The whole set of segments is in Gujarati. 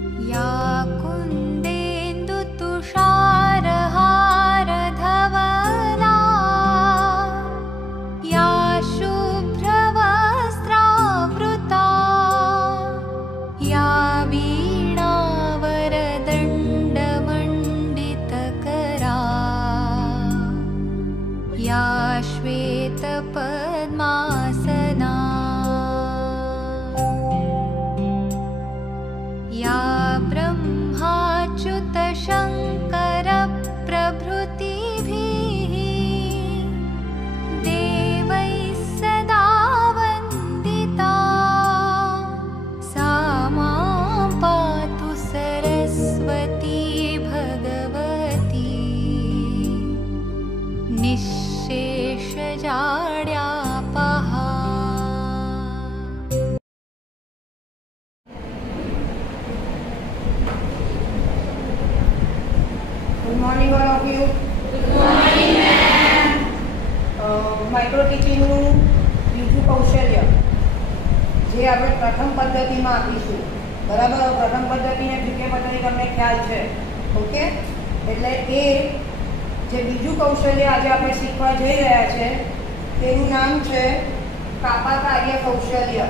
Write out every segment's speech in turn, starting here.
या कुन्देन्दुतुषारहारधवला या शुभ्रवस्त्रावृता या वीणावरदण्डमण्डितकरा या श्वेतपद्मासना या ब्रह्माच्युतशङ्करप्रभृतिभिः देवैः सदा वन्दिता सा मां पातु सरस्वती भगवती निःशेषजाड्यापहा। Good morning all of you. Good morning ma'am. Micro ટીચિંગનું બીજું કૌશલ્ય જે આપણે પ્રથમ પદ્ધતિમાં આપીશું, બરાબર. પ્રથમ પદ્ધતિને દ્વિતીય પદ્ધતિ તમને ખ્યાલ છે, ઓકે. એટલે એ જે બીજું કૌશલ્ય આજે આપણે શીખવા જઈ રહ્યા છે તેનું નામ છે કાપા કાર્ય કૌશલ્ય.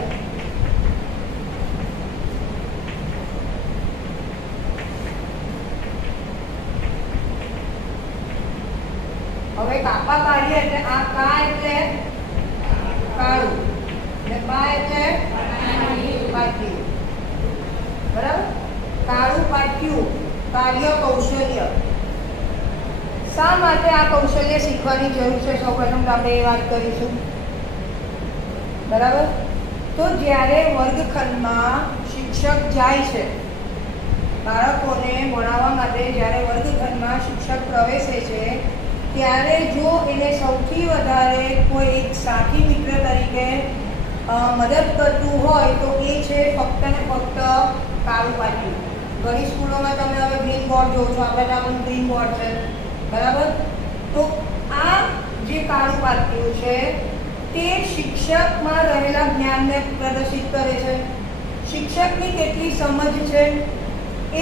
હવે કાપા કાર્ય એટલે આ કા એટલે કાળું ને પા એટલે પાટિયું, બરાબર. કાળું પાટિયું કાર્ય કૌશલ્ય. શા માટે આ કૌશલ્ય શીખવાની જરૂર છે સૌપ્રથમ તો આપણે એ વાત કરીશું, બરાબર. તો જ્યારે વર્ગખંડમાં શિક્ષક જાય છે, બાળકોને ભણાવવા માટે જ્યારે વર્ગખંડમાં શિક્ષક પ્રવેશે છે ત્યારે જો એને સૌથી વધારે કોઈ એક સાથી મિત્ર તરીકે મદદ કરતું હોય તો એ છે ફક્ત ને ફક્ત કાળું પાટિયું. ઘણી સ્કૂલોમાં તમે હવે ગ્રીન બોર્ડ જોવો છો, આપણે ત્યાં પણ ગ્રીન બોર્ડ છે, બરાબર. તો આ જે કાળું પાટિયું છે તે શિક્ષકમાં રહેલા જ્ઞાનને પ્રદર્શિત કરે છે, શિક્ષકની કેટલી સમજ છે,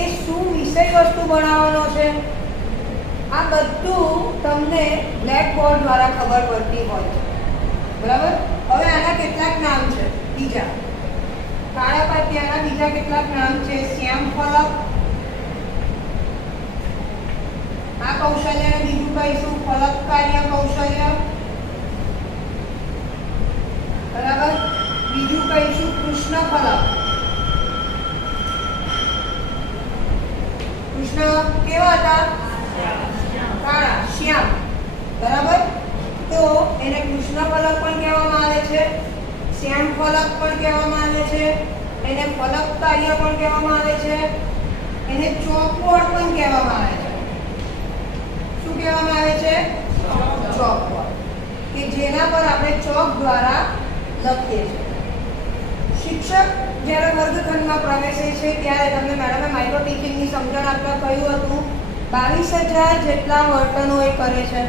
એ શું વિષય વસ્તુ ભણાવવાનો છે, આ બધું તમને બ્લેક બોર્ડ દ્વારા ખબર પડતી હોય છે, બરાબર. હવે આના કેટલાક નામ છે બીજા, કાળા પાટિયાના બીજા કેટલાક નામ છે શ્યામ ફલક. આ કૌશલ્યને બીજું કહીશું ફલક કાર્ય કૌશલ્ય, બરાબર. બીજું કહીશું કૃષ્ણ ફલક. કૃષ્ણ કેવા હતા? કાળા, શ્યામ, બરાબર. તો એને કૃષ્ણ ફલક પણ કહેવામાં આવે છે, શ્યામ ફલક પણ કહેવામાં આવે છે, એને ફલક કાર્ય પણ કહેવામાં આવે છે, એને ચોકબોર્ડ પણ કહેવામાં આવે છે. શું કહેવામાં આવે છે? ચોકબોર્ડ, કે જેના પર આપણે ચોક દ્વારા લખીએ છીએ. શિક્ષક જ્યારે વર્ગખંડમાં પ્રવેશે છે ત્યારે તમને મેડમે માઇક્રો ટીચિંગની સમજણ આપતા કહ્યું હતું 22,000 જેટલા વર્તનો એ કરે છે.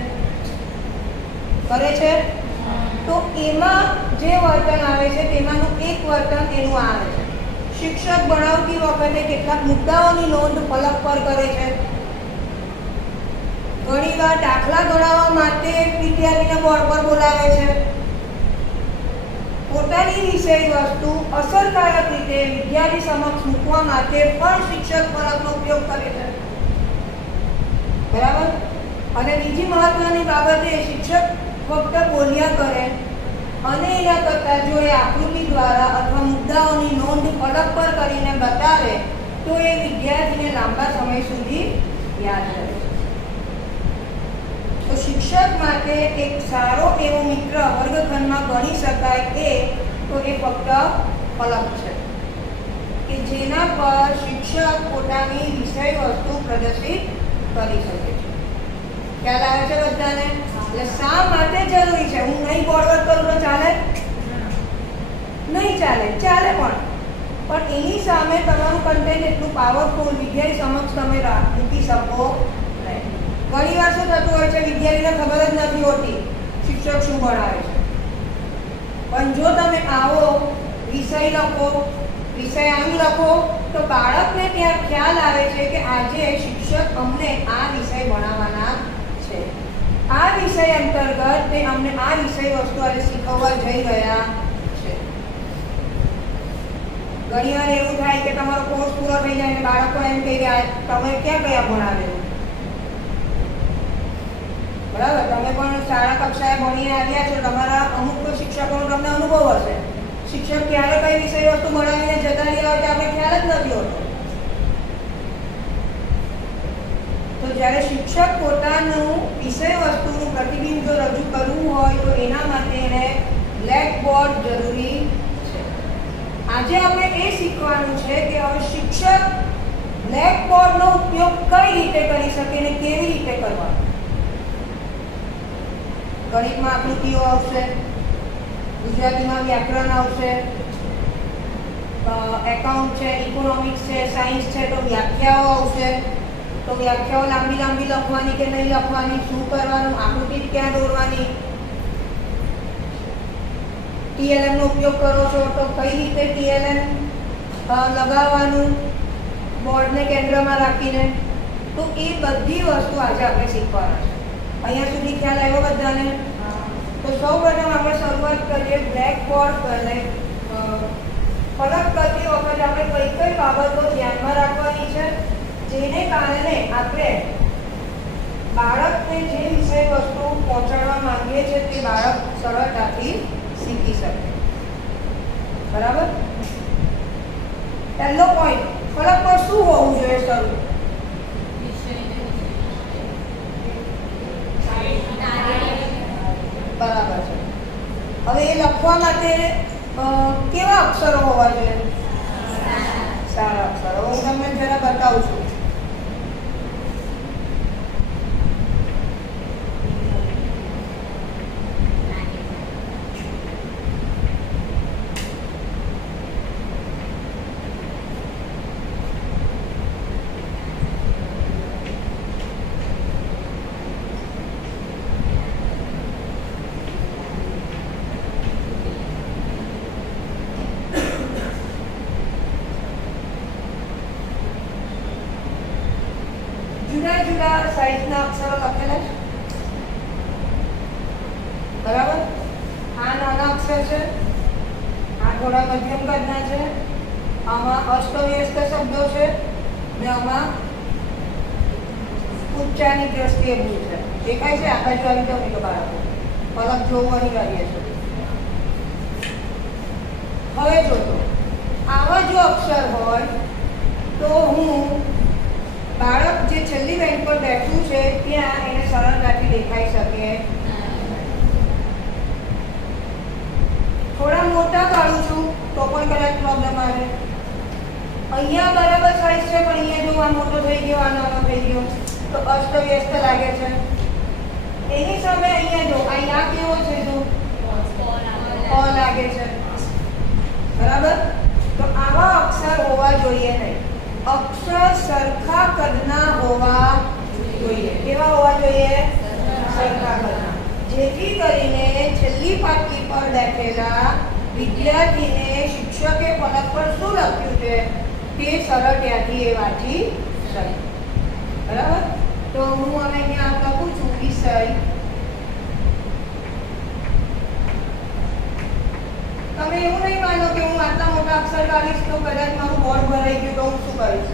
તો એમાં જે વર્તન આવે છે તેમાંનું એક વર્તન એનું આવે છે. શિક્ષક ભણાવતી વખતે કેટલાક મુદ્દાઓની નોંધ ફલક પર કરે છે. ઘણીવાર દાખલા ગણાવવા માટે વિદ્યાર્થીને બોર્ડ પર બોલાવે છે. પોતાની વિષય વસ્તુ અસરકારક રીતે વિદ્યાર્થી સમક્ષ મૂકવા માટે પણ શિક્ષક ફલકનો ઉપયોગ કરે છે, બરાબર. અને બીજી મહત્વની બાબત એ શિક્ષક ફક્ત બોલ્યા કરે અને એના કરતાં જો એ આકૃતિ દ્વારા અથવા મુદ્દાઓની નોંધ ફલક પર કરીને બતાવે તો એ વિદ્યાર્થીને લાંબા સમય સુધી યાદ રહે છે. તો શિક્ષક માટે એક સારો એવો મિત્ર વર્ગખંડમાં ગણી શકાય એ ફક્ત ફલક છે કે જેના પર શિક્ષક પોતાની વિષય વસ્તુ પ્રદર્શિત કરી શકે છે. ખ્યાલ આવે છે બધાને? એટલે શા માટે જરૂરી છે? હું નહીં બોર્ડ પર કરું તો ચાલે? નહીં ચાલે, ચાલે પણ એની સામે તમારું કન્ટેન્ટ એટલું પાવરફુલ વિદ્યાર્થી સમક્ષ તમે મૂકી શકો નહીં. ઘણી વાર શું થતું હોય છે, વિદ્યાર્થીને ખબર જ નથી હોતી શિક્ષક શું ભણાવે છે. પણ જો તમે આવો વિષય લખો, વિષય આનું લખો તો બાળકને ત્યાં ખ્યાલ આવે છે કે આજે શિક્ષક અમને આ વિષય ભણાવવાના છે, આ વિષય અંતર્ગત તે અમને આ વિષય વસ્તુ આજે શીખવવા જઈ રહ્યા છે. ઘણી વાર એવું થાય કે તમારો કોર્સ પૂરો થઈ જાય અને બાળકો એમ કહી રહ્યા તમે ક્યાં કયા ભણાવેલું, બરાબર? તમે પણ શાળા કક્ષાએ ભણીને આવ્યા છો, તમારા અમુક તો શિક્ષકોનો તમને અનુભવ હશે. શિક્ષક ક્યારે કઈ વિષય વસ્તુ ભણાવીને જતા રહ્યા હોય આપણે ખ્યાલ જ નથી હોતો. તો જ્યારે શિક્ષક પોતાનું વિષય વસ્તુનું પ્રતિબિંબ જો રજૂ કરવું હોય તો એના માટે એને બ્લેક બોર્ડ જરૂરી છે. આજે આપણે એ શીખવાનું છે કે હવે શિક્ષક બ્લેક બોર્ડનો ઉપયોગ કઈ રીતે કરી શકે અને કેવી રીતે કરવાનો. ગણિતમાં આકૃતિઓ આવશે, ગુજરાતીમાં વ્યાકરણ આવશે, એકાઉન્ટ છે, ઇકોનોમિક્સ છે, સાયન્સ છે તો વ્યાખ્યાઓ આવશે. તો વ્યાખ્યાઓ લાંબી લાંબી લખવાની કે નહીં લખવાની, શું કરવાનું, આકૃતિ ક્યાં દોરવાની, TLM નો ઉપયોગ કરો છો તો કઈ રીતે TLM લગાવવાનું બોર્ડને કેન્દ્રમાં રાખીને. તો એ બધી વસ્તુ આજે આપણે શીખવાના છે. અહીંયા સુધી ખ્યાલ આવ્યો બધાને? તો સૌપ્રથમ આપણે શરૂઆત કરીએ બ્લેક બોર્ડ પર. ફલક કરતી વખતે આપણે કઈ કઈ બાબતો ધ્યાનમાં રાખવાની છે જેને કારણે આપણે બાળકને જે વિષય વસ્તુ પહોંચાડવા માંગીએ છીએ તે બાળક સરળતાથી શીખી શકે. બરાબર? પહેલો પોઈન્ટ, ફલક પર શું હોવું જોઈએ? શરૂ બરાબર છે. હવે એ લખવા માટે કેવા અક્ષરો હોવા જોઈએ? સારા અક્ષરો. હું તમને જરા બતાવું છું. જુદા જુદા સાઈઝના અક્ષરો લખેલા છે. બરાબર? આ નાના અક્ષર છે, આ થોડા મધ્યમ કદના છે, આમાં અષ્ટવ્યસ્ત શબ્દો છે ને આમાં ઉચ્ચારની દ્રષ્ટિએ ભૂલ છે. દેખાય છે? આ બાજુ આવી જાવ તો બાળકો ફલક જોવું અનિવાર્ય છે. હવે જોતો આવા જો અક્ષર હોય તો હું બાળક જે છેલ્લી બેન્ચ પર બેઠું છે ત્યાં એને સરળતાથી દેખાઈ શકે. થોડા મોટા કાઢું છું તો પણ કદાચ પ્રોબ્લેમ આવે. અહીંયા બરાબર સાઈઝ છે પણ અહીંયા જો આ મોટો થઈ ગયો, આ નાનો થઈ ગયો તો અસ્તવ્યસ્ત લાગે છે. એની સામે અહીંયા જો અહીંયા કેવો છે, જો ઓ લાગે છે. બરાબર? તો આવા અક્ષર હોવા જોઈએ નહીં. અક્ષર સરખા કદના હોવા જોઈએ. કેવા હોવા જોઈએ? સરખા કદના. જેથી કરીને છેલ્લી પાટલી પર બેઠેલા વિદ્યાર્થીને શિક્ષકે ફલક પર શું લખ્યું છે તે સરળતાથી એ વાંચી શકે. બરાબર? તો હું હવે અહીંયા લખું છું વિષય. તમે એવું નહીં માનો કે હું આટલા મોટા અક્ષર કાઢીશ તો કદાચ મારું બોર્ડ ભરાઈ ગયું તો હું શું કરીશ?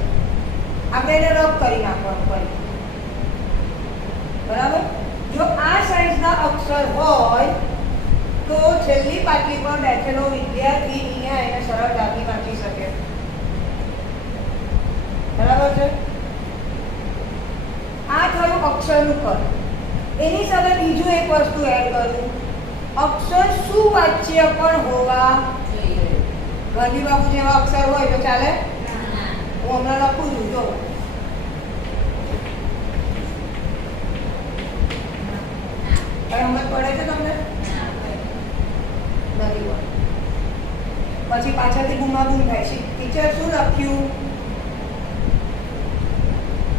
આપણે એને રબ કરી નાખવાનું પડી. બરાબર? જો આ સાઈઝના અક્ષર હોય તો છેલ્લી પાટલી પર બેઠેલો વિદ્યાર્થી અહીંયા એને સરળતાથી વાંચી શકે. બરાબર છે? આ થયું અક્ષરનું કદ. એની સાથે બીજું એક વસ્તુ એડ કરું. અક્ષર સુવાચ્ય પણ હોવા જોઈએ. ગાંધી બાપુ જેવા અક્ષર હોય તો ચાલે? હું હમણાં લખું છું જો. સમજ પડે છે તમને? નથી પડે. પછી પાછળથી ગુમાગુમ થાય છે. ટીચર શું લખ્યું?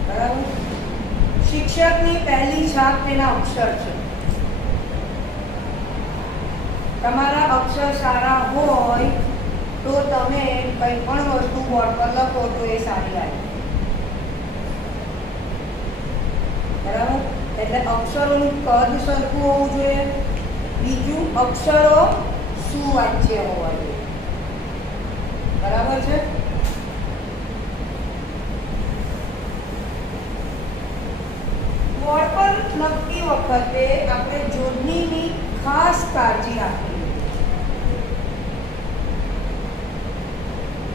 બરાબર? શિક્ષકની પહેલી છાપ તેના અક્ષર છે. તમારા અક્ષર સારા હોય તો તમે કંઈ પણ વસ્તુ બોર્ડ પર લખો તો એ સારી લાગે. બરાબર? એટલે અક્ષરોનું કદ સરખું હોવું જોઈએ. બીજું, અક્ષરો સુવાચ્ય હોવા જોઈએ. બરાબર છે? બોર્ડ પર લખતી વખતે આપણે જોડણીની ખાસ કાળજી રાખવી જોઈએ.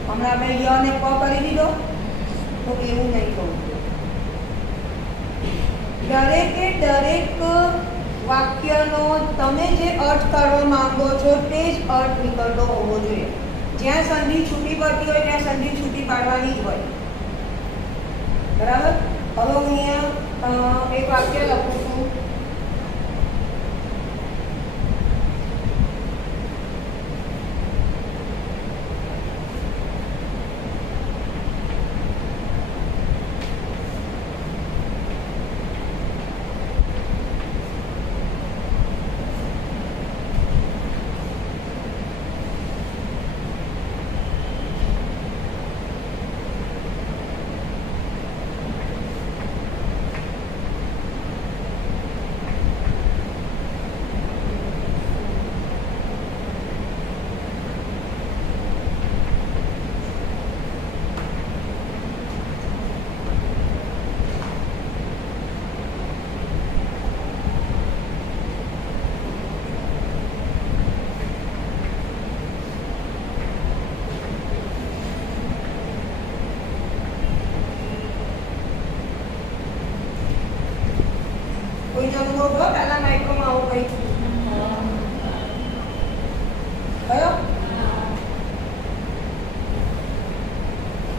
હમણાં આપણે ય અને પ કરી દીધો તો એવું નહીં થવું જોઈએ. દરેક વાક્યનો તમે જે અર્થ કાઢવા માંગો છો તે જ અર્થ નીકળતો હોવો જોઈએ. જ્યાં સંધિ છૂટી પડતી હોય ત્યાં સંધિ છૂટી પાડવાની જ હોય. બરાબર? હવે હું અહીંયા એક વાક્ય લખું છું. પહેલા માઇક્રોમાં આવું કઈ કયો?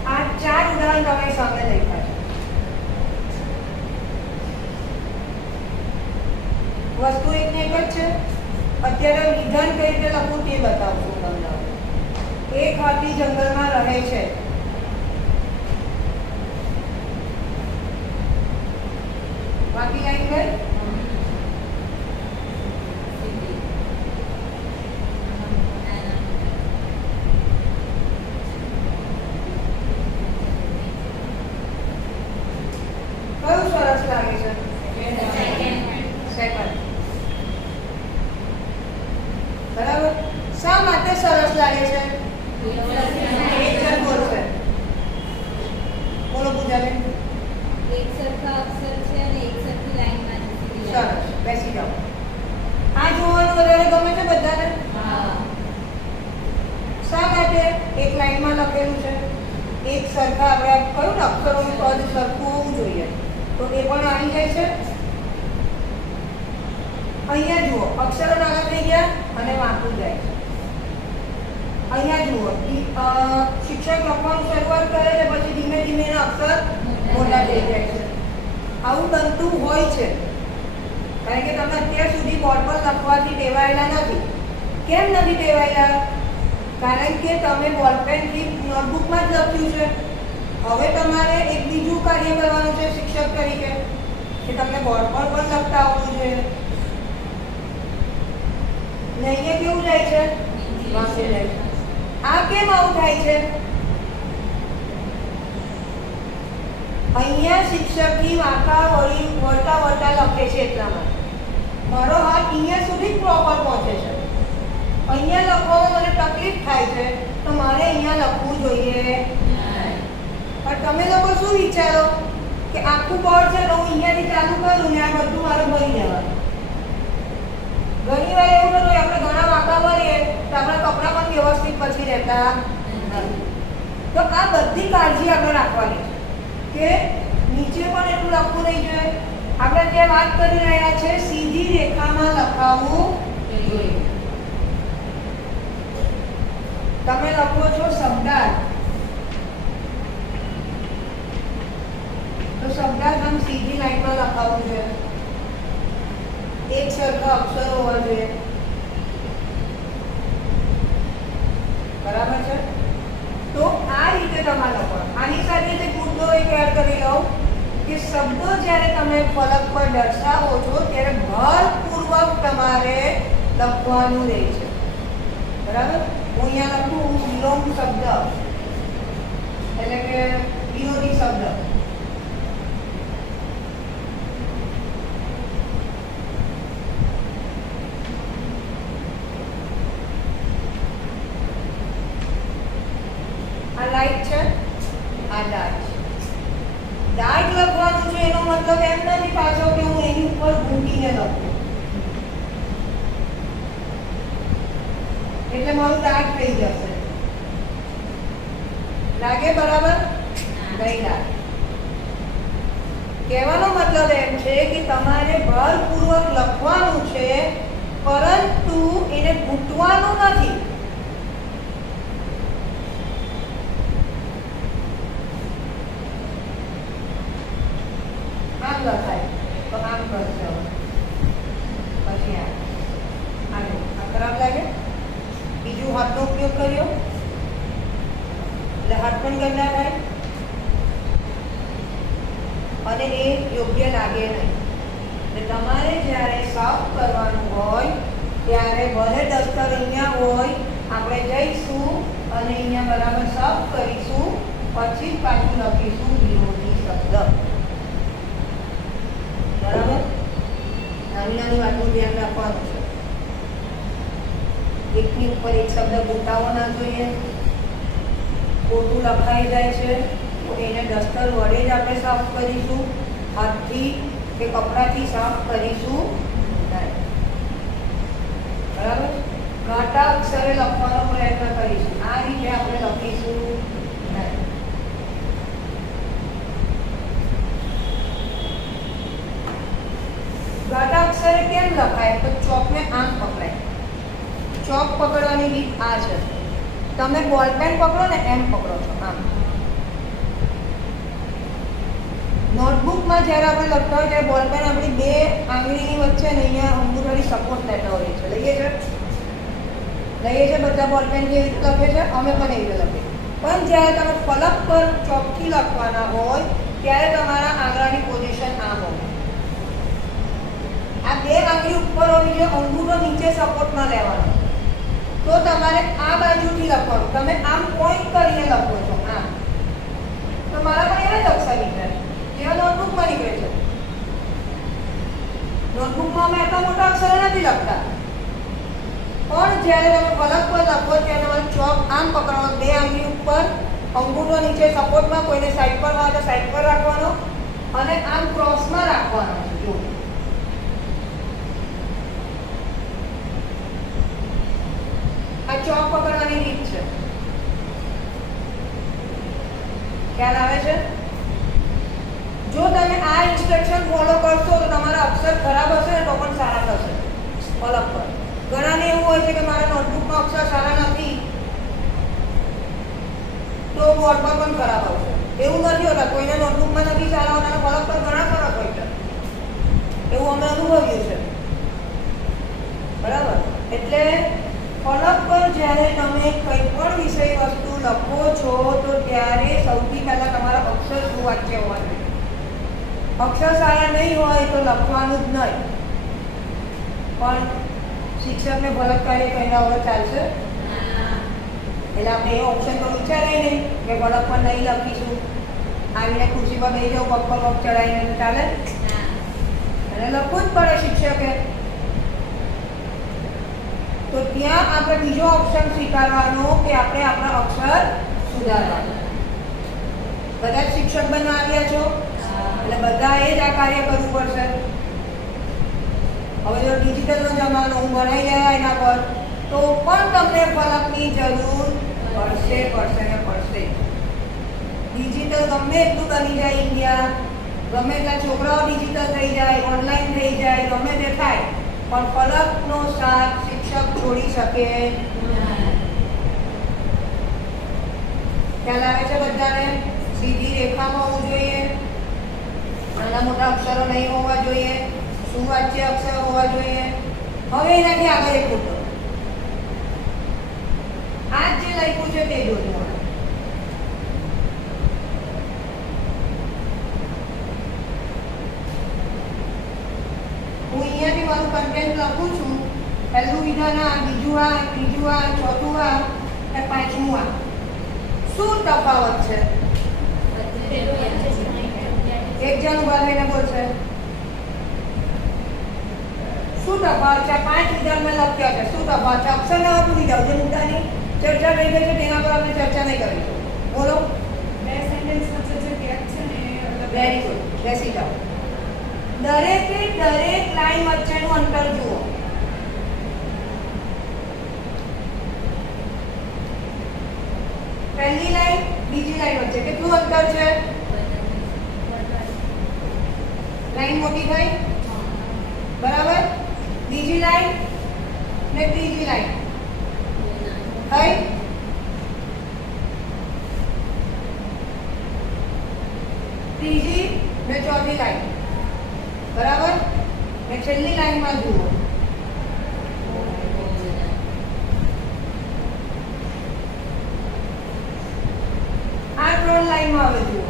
આ 4 ઉદાહરણ તમારી સામે લખ્યા છે. વસ્તુ એકને એક જ છે. અત્યારે વિધાન કઈ રીતે લખવું તે બતાવું છું તમને. એક હાથી જંગલમાં રહે છે. બાકી લાઈન ગઈ. કયું સરસ લાગે છે? સેકન્ડ. બરાબર? શા માટે સરસ લાગે છે? એક સરખો છે. બોલો પૂજાબેન. એક સરખા અક્ષર છે અને એક સરખી લાઈનમાં છે. સરસ, બેસી જાઓ. આ જોવાનું વધારે ગમે છે બધાને? હા. શા માટે એક લાઈનમાં લખેલું છે? એક સરખા આપણે કહ્યું ને અક્ષરોનું કદ સરખું હોવું જોઈએ. તો એ પણ આવી જાય છે. અહીંયા જુઓ, અક્ષરો નાના થઈ ગયા અને વાંકું જાય છે. અહીંયા જુઓ, શિક્ષક લખવાનું શરૂઆત કરે છે પછી ધીમે ધીમે એના અક્ષર મોટા થઈ જાય છે. આવું બનતું હોય છે કારણ કે તમે અત્યાર સુધી બોર્ડ પર લખવાથી ટેવાયેલા નથી. કેમ નથી ટેવાયેલા? કારણ કે તમે બોલપેનથી નોટબુકમાં જ લખ્યું છે. હવે તમારે એક બીજું કાર્ય કરવાનું છે શિક્ષક તરીકે કે તમને બોર્ડ પર પણ લખતા આવવું જોઈએ. નહીં કેવું જાય છે? વાંચી જાય છે. આ કેમ આવું થાય છે? અહીંયા શિક્ષકની વાંકા વળતા વળતા લખે છે એટલામાં મારો હાથ અહીંયા સુધી પ્રોપર પહોંચે છે. અહીંયા લખવામાં મને તકલીફ થાય છે તો મારે અહીંયા લખવું જોઈએ. પણ તમે લોકો શું વિચારો કે આખું બોર્ડ છે તો હું અહીંયાથી ચાલુ કરું ને આ બધું મારે ભરી જવાનું. ઘણી વાર એવું થતું આપણે ઘણા વાંકા ભરીએ તો આપણા કપડાં પણ વ્યવસ્થિત પછી રહેતા નથી. તો આ બધી કાળજી આપણે રાખવાની છે કે નીચે પણ એટલું લખવું નહીં જોઈએ. આપણે જે વાત કરી રહ્યા છે સીધી રેખામાં લખાવવું જોઈએ. તમે લખો છો શબ્દાર્થ તો શબ્દાર્થ આમ સીધી લાઈનમાં લખાવવું જોઈએ. એક સરખા અક્ષરો હોવા જોઈએ. બરાબર છે? તો આ રીતે તમારે લખવાનું. આની સાથે જે મુદ્દો એક એડ કરી લઉં કે શબ્દો જ્યારે તમે ફલક પર દર્શાવો છો ત્યારે ભારપૂર્વક તમારે લખવાનું રહે છે. બરાબર? હું અહીંયા લખું વિલોમ શબ્દ એટલે કે વિરોધી શબ્દ. આ લાઈટ છે, આ ડાર્ક છે. ડાર્ક લખવાનું છે એનો મતલબ એમ નથી પાછો કે હું એની ઉપર ઘૂંટીને લખું એટલે મારું ડાર્ક થઈ જશે. લાગે બરાબર? નહીં લાગે. કહેવાનો મતલબ એમ છે કે તમારે ભારપૂર્વક લખવાનું છે પરંતુ એને ઘૂંટવાનું નથી. આમ લખાય તો આમ કરશે પછી આ ખરાબ લાગે. બીજું હાથનો ઉપયોગ કર્યો એટલે હાથ પણ ગંદા થાય અને એ યોગ્ય લાગે નહીં. એટલે તમારે જ્યારે સાફ કરવાનું હોય ત્યારે ભલે દસ્તર અહીંયા હોય આપણે જઈશું અને અહીંયા બરાબર સાફ કરીશું પછી જ પાછું લખીશું વિરોધી શબ્દ. બરાબર? નાની નાની વાતનું ધ્યાન રાખવાનું છે. એકની ઉપર એક શબ્દ ગોટાવો ના જોઈએ. ખોટું લખાઈ જાય છે તો એને ડસ્ટર વડે જ આપણે સાફ કરીશું, હાથથી કે કપડાથી સાફ કરીશું નહીં. બરાબર? ઘાટા અક્ષરે લખવાનો પ્રયત્ન કરીશું. આ રીતે આપણે લખીશું નહીં. ઘાટા અક્ષરે કેમ લખાય તો ચોકને આમ પકડાય. ચોક પકડવાની રીત આ છે. તમે બોલ પેન પકડો ને એમ પકડો છો આમ. નોટબુકમાં જ્યારે આપણે લખતા હોય ત્યારે બોલ પેન આપણી બે આંગળીની વચ્ચે ને અહીંયા અંગૂઠાની સપોર્ટ લેતા હોઈએ છીએ. લઈએ છે બધા બોલ પેન જે રીતે લખે છે અમે પણ એવી રીતે લખીએ. પણ જ્યારે તમે ફલક પર ચોકથી લખવાના હોય ત્યારે તમારા આંગળાની પોઝિશન આમ હોય. આ બે આંગળી ઉપર હોવી જોઈએ, અંગૂઠો નીચે સપોર્ટમાં લેવાનો. તો તમારે આ બાજુથી લખવાનું. તમે આમ પોઈન્ટ કરીને લખો છો આમ તો મારા પણ એવા જ અક્ષર નીકળે જેવા નોટબુકમાં નીકળે છે. નોટબુકમાં અમે એટલા મોટા અક્ષરો નથી લખતા પણ જ્યારે તમે ફલક પર લખો ત્યારે તમારે ચોક આમ પકડવાનો, બે આંગળી ઉપર, અંગૂઠો નીચે સપોર્ટમાં, કોઈને સાઈડ પર હોય તો સાઈડ પર રાખવાનો અને આમ ક્રોસમાં રાખવાનો છે. જો આ ચોક પકડવાની રીત છે. ખ્યાલ આવે છે? જો તમે આ ઇન્સ્ટ્રક્શન ફોલો કરશો તો તમારા અક્ષર ખરાબ હશે ને તો પણ સારા થશે ફલક પર. ઘણાને એવું હોય છે કે મારા નોટબુકમાં અક્ષર સારા નથી તો બોર્ડ પર પણ ખરાબ આવશે. એવું નથી હોતા. કોઈને નોટબુકમાં નથી સારા હોતા, ફલક પર ઘણા ફરક હોય છે. એવું અમે અનુભવ્યું છે. બરાબર? એટલે ફલક પર જ્યારે તમે કંઈ પણ વિષય વસ્તુ લખો છો તો ત્યારે સૌથી પહેલા તમારા અક્ષર સુવાચ્ય હોવા જોઈએ. અક્ષર સારા નહીં હોય તો લખવાનું જ નહીં. પણ શિક્ષકને બળાત્કારે કહેલા વગર ચાલશે? એટલે આપણે એ ઓપ્શન તો વિચારાય નહીં કે બળક પર નહીં લખીશું, આવીને ખુરશી પર બેસી જાઉં પગ પર પગ ચડાવીને તો ચાલે? અને લખવું જ પડે શિક્ષકે. તો ત્યાં આપણે બીજો ઓપ્શન સ્વીકારવાનો કે આપણે આપણા અક્ષર સુધારવાના. બધા જ શિક્ષક બનવા આવ્યા છો એટલે બધાએ જ આ કાર્ય કરવું પડશે. હવે જો ડિજિટલનો જમાનો હું ભણાઈ ગયા એના પર તો પણ તમને ફલકની જરૂર પડશે. ડિજિટલ ગમે એટલું બની જાય ઇન્ડિયા, ગમે એટલા છોકરાઓ ડિજિટલ થઈ જાય, ઓનલાઈન થઈ જાય, ગમે તે થાય પણ ફલકનો સાથ શિક્ષક છોડી શકે નહીં. ખ્યાલ આવે છે બધાને? સીધી રેખામાં હોવું જોઈએ, નાના મોટા અક્ષરો નહીં હોવા જોઈએ, સુવાચ્ય અક્ષર હોવા જોઈએ. હવે એનાથી આગળ એક ફોટો આ જે લખ્યું છે તે જોજો. હું અહીંયાથી મારું કન્ટેન્ટ લખું છું. પહેલું વિધાન આ, બીજું આ, ત્રીજું આ, ચોથું આ અને પાંચમું આ. શું તફાવત છે? એક જણ ઉભા થઈને બોલશે. શું તફાવત છે? 5 વિધાન મેં લખ્યા છે. શું તફાવત છે? અક્ષર ના ભૂલી જાઓ. જે મુદ્દાની ચર્ચા થઈ ગઈ છે તેના પર આપણે ચર્ચા નહીં કરીશું. બોલો. બે સેન્ટેન્સ વચ્ચે જે ગેપ છે ને એ વેરી ગુડ. બેસી જાઓ. દરેકે દરેક લાઈન વચ્ચેનું અંતર જુઓ. પહેલી લાઈન બીજી લાઈન વચ્ચે કેટલું અંતર છે? લાઈન મોટી થઈ, બરાબર? બીજી લાઈન ને ત્રીજી લાઈન થઈ. ત્રીજી ને ચોથી લાઈન, બરાબર? ને છેલ્લી લાઈનમાં જુઓ. આ 3 લાઈનમાં હવે જુઓ.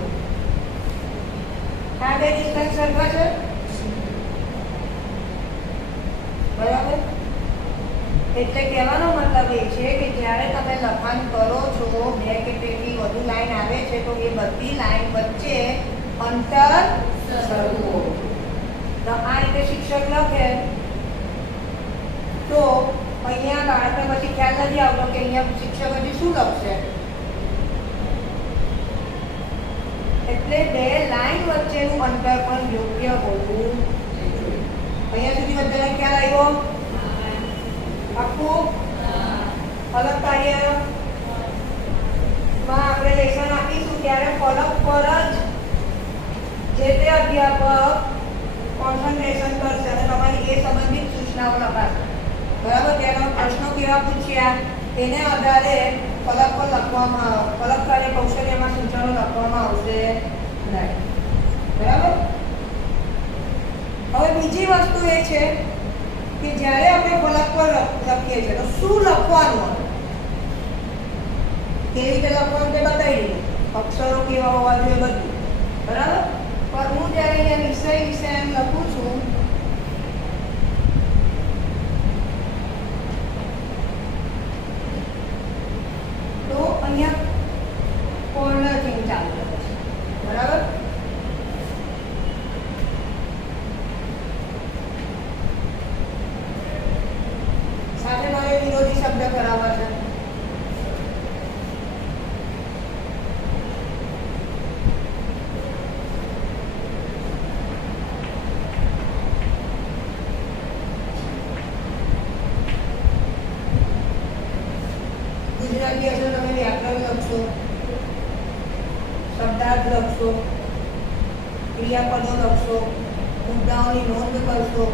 આ બે ડિસ્ટન્સ સરખા છે, બરાબર? એટલે કહેવાનો મતલબ એ છે કે જ્યારે તમે લખાણ કરો છો, બે કે તેથી વધુ લાઈન આવે છે, તો એ બધી લાઈન વચ્ચે અંતર સરખું. તો આ રીતે શિક્ષક લખે તો અહીંયા બાળકને પછી ખ્યાલ નથી આવતો કે અહીંયા શિક્ષક હજી શું લખશે. એટલે બે લાઈન વચ્ચેનું અંતર પણ યોગ્ય હોવું જોઈએ. અહીંયા સુધી બધાને ખ્યાલ આવ્યો? આખું ફલક કાર્યમાં આપણે લેસન આપીશું ત્યારે ફલક પર જ જે તે અધ્યાપક કોન્સન્ટ્રેશન કરશે અને તમારી એ સંબંધિત સૂચનાઓ લખાશે, બરાબર? તેના પ્રશ્નો કેવા પૂછ્યા તેને આધારે ફલક પર લખવામાં, ફલક કાર્ય કૌશલ્યમાં સૂચનો લખવામાં આવશે નહીં, બરાબર? હવે બીજી વસ્તુ એ છે કે જ્યારે આપણે ફલક પર લખીએ છીએ તો શું લખવાનું, કેવી રીતે લખવાનું તે બતાવી દીધું, અક્ષરો કેવા હોવા જોઈએ બધું, બરાબર? પણ હું જ્યારે અહીંયા વિષય વિશે એમ લખું છું તો અહીંયા કોર્નરથી ચાલુ કરે છે, બરાબર? સાથે મારે વિરોધી શબ્દ કરાવવા છે. ગુજરાતી હશે તમે વ્યાકરણ લખશો, શબ્દાર્થ લખશો, ક્રિયાપદો લખશો, મુદ્દાઓની નોંધ કરશો.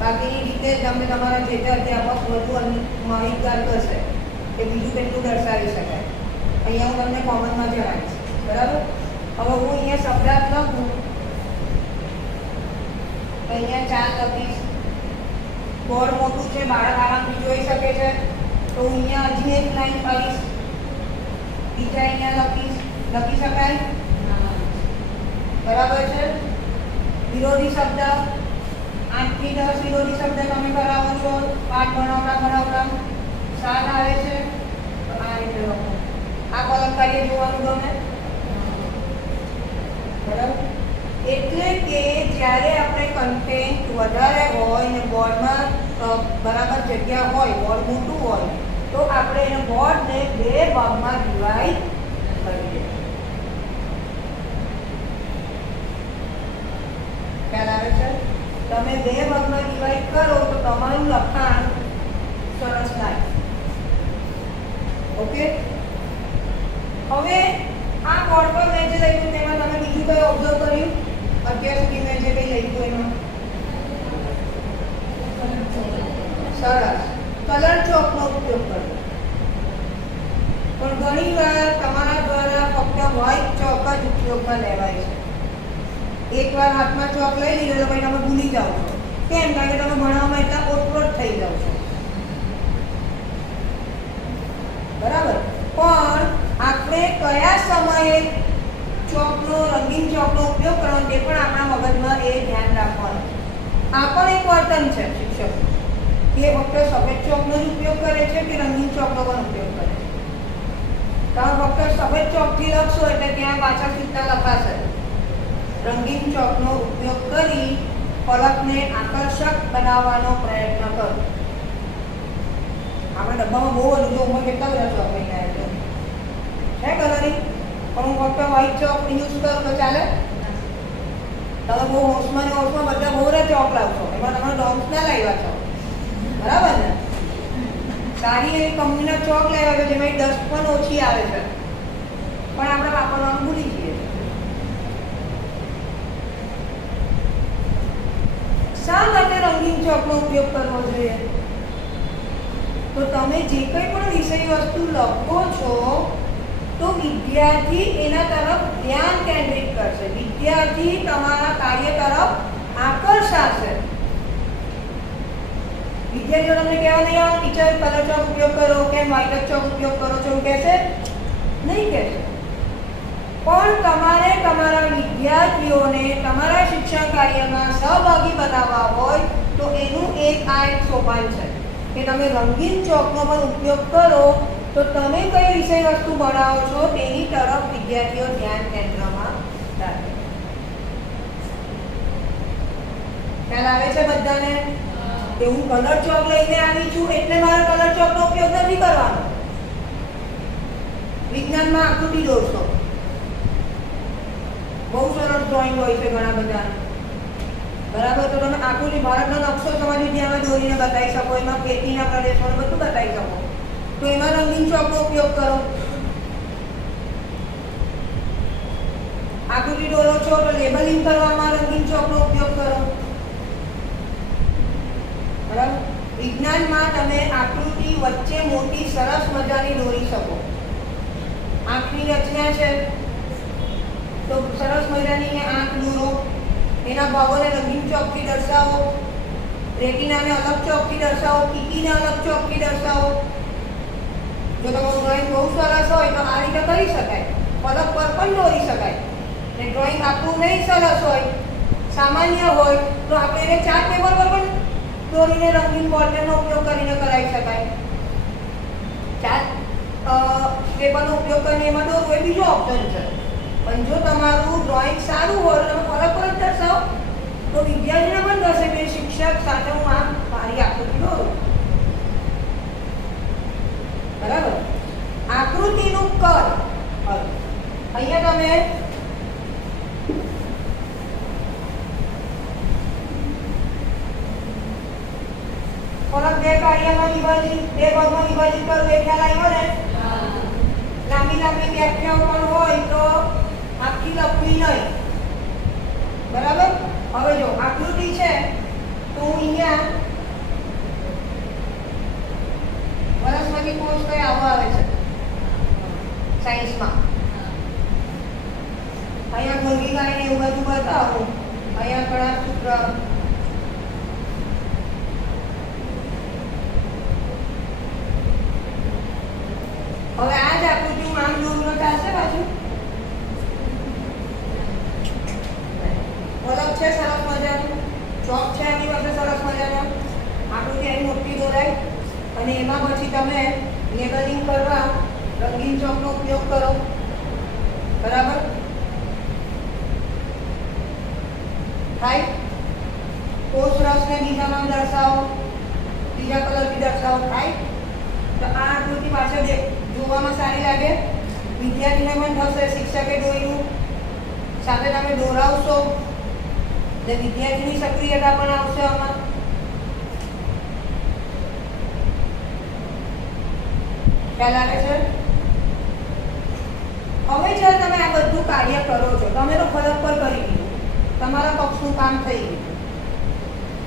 બાકીની રીતે તમે તમારા જે તે અધ્યાપક વધુ માહિતગાર કરશે કે બીજું કેટલું દર્શાવી શકાય. અહીંયા હું તમને કોમનમાં જણાવીશ, બરાબર? હવે હું અહીંયા શબ્દાર્થ લખું, અહીંયા 4 લખીશ. બોર્ડ મોટું છે, બાળક આરામથી જોઈ શકે છે, તો હું અહીંયા હજી એક લાઈન કરીશ, બીજા અહીંયા લખી શકાય, બરાબર છે? વિરોધી શબ્દ 8 થી 10 વિરોધી શબ્દ તમે કરાવો છો પાઠ ભણાવતા. 7 આવે છે તો આ રીતે લખો. આ ફલક કાર્ય જોવાનું ગમે, બરાબર? એટલે કે જ્યારે આપણે કન્ટેન્ટ વધારે હોય ને બોર્ડમાં બરાબર જગ્યા હોય, બોર્ડ મોટું હોય, તો આપણે એને બોર્ડને 2 ભાગમાં ડિવાઈડ કરીએ. ખ્યાલ આવે છે? તમે 2 ભાગમાં ડિવાઈડ કરો તો તમારું લખાણ સરસ થાય. ઓકે? હવે આ બોર્ડ પર મેં જે લખ્યું તેમાં તમે બીજું કઈ ઓબ્ઝર્વ કર્યું? અત્યાર સુધી મેં જે કંઈ લખ્યું એમાં સરસ કલર ચોકનો ઉપયોગ કર્યો. પણ ઘણી વાર તમારા દ્વારા ફક્ત વ્હાઇટ ચોક જ ઉપયોગમાં લેવાય છે. એકવાર હાથમાં ચોક લઈ લીધો તો પછી તમે ભૂલી જાઓ છો. કેમ? કારણ કે તમે ભણવામાં એટલા ઓટપ્રોટ થઈ જાઓ છો, બરાબર? પણ આપણે કયા સમયે ચોકનો, રંગીન ચોકનો ઉપયોગ કરવાનો તે પણ આપણા મગજમાં એ ધ્યાન રાખવાનું. આ પણ એક વર્તન છે શિક્ષક કે ફક્ત સફેદ ચોકનો જ ઉપયોગ કરે છે કે રંગીન ચોકનો પણ ઉપયોગ કરે છે. તમે ફક્ત સફેદ ચોકથી લખશો એટલે ત્યાં પાછળ સૂચના લખાશે. રંગીન ચોકનો ઉપયોગ કરી ફલકને આકર્ષક બનાવવાનો પ્રયત્ન કરો. આપણે ડબ્બામાં બહુ બધું જો ઉંમર કેટલા બધા ચોક લઈને આવ્યા છે કલરિંગ, પણ હું ફક્ત વ્હાઈટ ચોક યુઝ કરું તો ચાલે? તમે બહુ હોશમાં બધા બહુ બધા ચોક લાવશો, એમાં તમે ડોમ્સ ના લાવ્યા છો, બરાબર ને? સારી એવી કંપનીના ચોક લાવ્યા છે જેમાં ડસ્ટ પણ ઓછી આવે છે, પણ આપણે વાપરવાનું ભૂલી જઈએ. શા માટે રંગીન ચોકનો ઉપયોગ કરવો જોઈએ? તો તમે જે કંઈ પણ વિષય વસ્તુ લખો છો તો વિદ્યાર્થી એના તરફ ધ્યાન કેન્દ્રિત કરશે, વિદ્યાર્થી તમારા કાર્ય તરફ આકર્ષાશે. વિદ્યાર્થીઓ તમને કહેવા નહીં આવે ટીચર કલર ચોક ઉપયોગ કરો કે વ્હાઇટ ચોક ઉપયોગ કરો છો, એવું કહેશે નહીં? કહેશે. પણ તમારે તમારા વિદ્યાર્થીઓને તમારા શિક્ષણ કાર્યમાં સહભાગી બનાવવા હોય તો એનું એક સોપાન છે કે તમે રંગીન ચોકનો પણ ઉપયોગ કરો તો તમે કઈ વિષય વસ્તુ ભણાવો છો તેની તરફ વિદ્યાર્થીઓ ધ્યાન કેન્દ્રમાં રાખે. ખ્યાલ આવે છે બધાને? કે હું કલર ચોક લઈને આવી છું એટલે મારે કલર ચોકનો ઉપયોગ નથી કરવાનો. વિજ્ઞાનમાં આકૃતિ દોરશો, બહુ સરસ ડ્રોઈંગ હોય છે ઘણા બધા, બરાબર? તો તમે આકૃતિ ભારતનો નકશો તમારી વિદ્યામાં દોરીને બતાવી શકો, એમાં ખેતીના પ્રદેશોને બધું બતાવી શકો, તો એમાં રંગીન ચોકનો ઉપયોગ કરો. આકૃતિ દોરો છો તો લેબલિંગ કરવામાં રંગીન ચોકનો ઉપયોગ કરો, બરાબર? વિજ્ઞાનમાં તમે આકૃતિ વચ્ચે મોટી સરસ મજાની દોરી શકો. આંખની રચના છે તો સરસ મજાની આંખ દોરો, એના ભાગોને રંગીન ચોકથી દર્શાવો, રેટિનાને અલગ ચોકથી દર્શાવો, કીકીને અલગ ચોકથી દર્શાવો. જો તમારું ડ્રોઈંગ બહુ સરસ હોય તો આ રીતે કરી શકાય, ફલક પર પણ દોરી શકાય. ને ડ્રોઈંગ આપણું નહીં સરસ હોય, સામાન્ય હોય તો આપણે એને ચાર્ટ પેપર પર પણ દોરીને રંગીન બોર્ડરનો ઉપયોગ કરીને કરાવી શકાય. ચાર્ટ પેપરનો ઉપયોગ કરીને એમાં દોરવું એ બીજો ઓપ્શન છે. પણ જો તમારું ડ્રોઈંગ સારું હોય તમે ફરક પર જ દર્શાવો તો વિદ્યાર્થીને પણ થશે કે શિક્ષક સાથે હું આ મારી આકૃતિ દોરું, બરાબર? આકૃતિનું કદ, અહીંયા તમે ફરક બે કાર્યમાં વિભાજિત, બે ભાગમાં વિભાજિત કરવું, એ ખ્યાલ આવ્યો ને? લાંબી લાંબી વ્યાખ્યાઓ પણ હોય તો આખી લખવી નહીં, બરાબર? હવે જો આકૃતિ છે તો હું અહીંયા વનસ્પતિ કોષ કઈ આવો આવે છે સાયન્સમાં, અહીંયા ગોલ્ગી ગાયને એવું બધું બતાવું, અહીંયા ઘણા સૂત્ર, હવે આ જ આકૃતિ હું આમ દોરનો ચાલશે બાજુ? ફલક છે સરસ મજાનું, ચોક છે એની પાસે સરસ મજાનો, આકૃતિ અહીં મોટી દોરાય અને એમાં પછી તમે લેબલિંગ કરવા રંગીન ચોકનો ઉપયોગ કરો, બરાબર? થાય? કોષ રસને બીજામાં દર્શાવો, બીજા કલરથી દર્શાવો, થાય? તો આ આકૃતિ પાછળ જોવામાં સારી લાગે, વિદ્યાર્થીને પણ થશે શિક્ષકે દોર્યું, સાથે તમે દોરાવશો એટલે વિદ્યાર્થીની સક્રિયતા પણ આવશે આમાં. ખ્યાલ આવે છે? હવે જ્યારે તમે આ બધું કાર્ય કરો છો, તમે તો ફરક પર કરી દીધું, તમારા પક્ષનું કામ થઈ ગયું,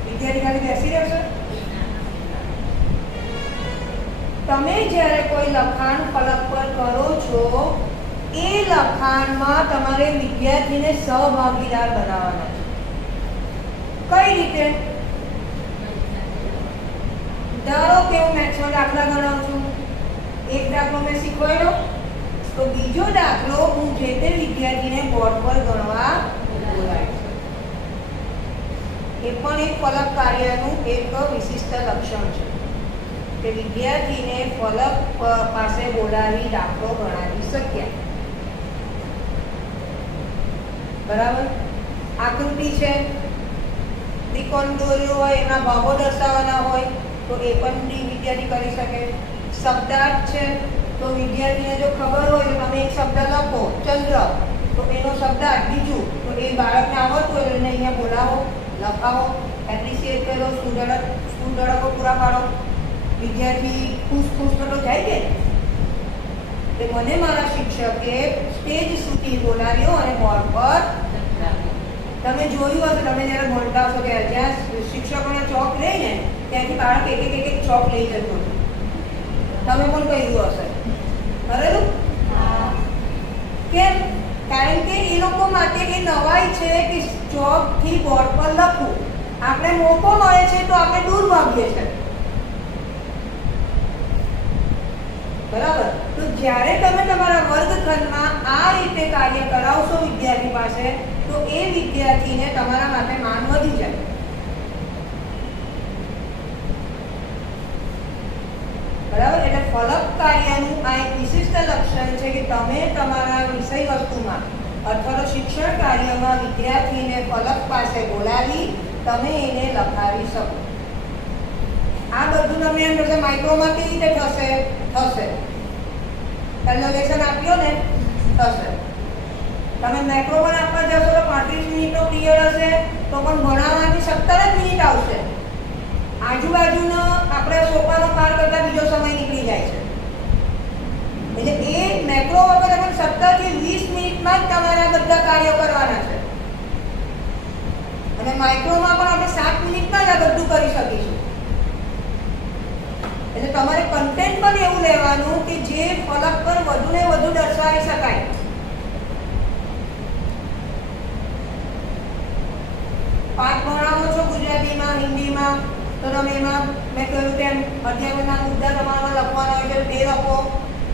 વિદ્યાર્થી ખાલી બેસી રહેશે? તમે જ્યારે કોઈ લખાણ ફલક પર કરો છો એ લખાણમાં તમારે વિદ્યાર્થીને સહભાગીદાર બનાવવાના છે. કઈ રીતે? ધારો કે હું મેથ્સનો દાખલા ગણાવું છું, એક દાખલો મેં શીખવાડ્યો તો બીજો દાખલો હું જે તે વિદ્યાર્થીને બોર્ડ પર ગણવા બોલાવીશ. એ પણ એક ફલક કાર્યનું એક વિશિષ્ટ લક્ષણ છે કે વિદ્યાર્થીને ફલક પાસે બોલાવી દાખલો ગણાવી શક્યા. બરાબર. આકૃતિ છે, ત્રિકોણ દોર્યો હોય એના ભાગો દર્શાવવાના હોય તો એ પણ વિદ્યાર્થી કરી શકે. શબ્દાર્થ છે તો વિદ્યાર્થીને જો ખબર હોય તો તમે એક શબ્દ લખો ચંદ્ર, તો એનો શબ્દાર્થ બીજું, તો એ બાળકને આવડતું હોય એને અહીંયા બોલાવો, લખાવો, એપ્રિશિએટ કરો, સ્કૂલ પૂરા પાડો. વિદ્યાર્થી ખુશ થતો જાય કે મને મારા શિક્ષકે સ્ટેજ સુધી બોલાવ્યો અને બોર્ડ પર તમે જોયું હશે, તમે જ્યારે ભણતા હશો ત્યારે જ્યાં શિક્ષકોને ચોક લઈને ત્યાંથી બાળક એક ચોક લઈ જતો હતો. તમે પણ કહ્યું હશે, બરાબર? કેમ? કારણ કે એ લોકો માટે એ નવાઈ છે કે ચોકથી બોર્ડ પર લખવું. આપણે મોકો મળે છે તો આપણે દૂર ભાગીએ છીએ, બરાબર? તો જ્યારે તમે તમારા વર્ગખંડમાં આ રીતે કાર્ય કરાવશો વિદ્યાર્થી પાસે, તો એ વિદ્યાર્થીને તમારા માટે માન વધી જાય. બરાબર? એટલે ફલક કાર્યનું આ એક વિશિષ્ટ લક્ષણ છે કે તમે તમારા વિષય વસ્તુમાં અથવા તો શિક્ષણ કાર્યમાં વિદ્યાર્થીને ફલક પાસે બોલાવી તમે એને લખાવી શકો. આ બધું તમે એમ કહેશો માઇક્રોમાં કેવી રીતે થશે? પહેલો લેસન આપ્યો ને થશે. તમે મેક્રો પણ આપવા જશો તો 35 મિનિટનો પીરિયડ હશે તો પણ ભણાવવાની 17 જ મિનિટ આવશે. આજુબાજુનો આપણે સોપાનો પાર કરતા બીજો સમય નીકળી જાય છે. એટલે એ મેક્રો વખત આપણે 17 થી 20 મિનિટમાં જ તમારે બધા કાર્યો કરવાના છે. અને માઇક્રોમાં પણ આપણે 7 મિનિટમાં જ આ બધું કરી શકીશું. એટલે તમારે કન્ટેન્ટ પણ એવું લેવાનું કે જે ફલક પર વધુ ને વધુ દર્શાવી શકાય. પાઠ ભણાવો છો ગુજરાતીમાં, હિન્દીમાં, તો તમે એમાં મેં કહ્યું તેમ અધ્યાપનના મુદ્દા તમારામાં લખવાના હોય તો તે લખો,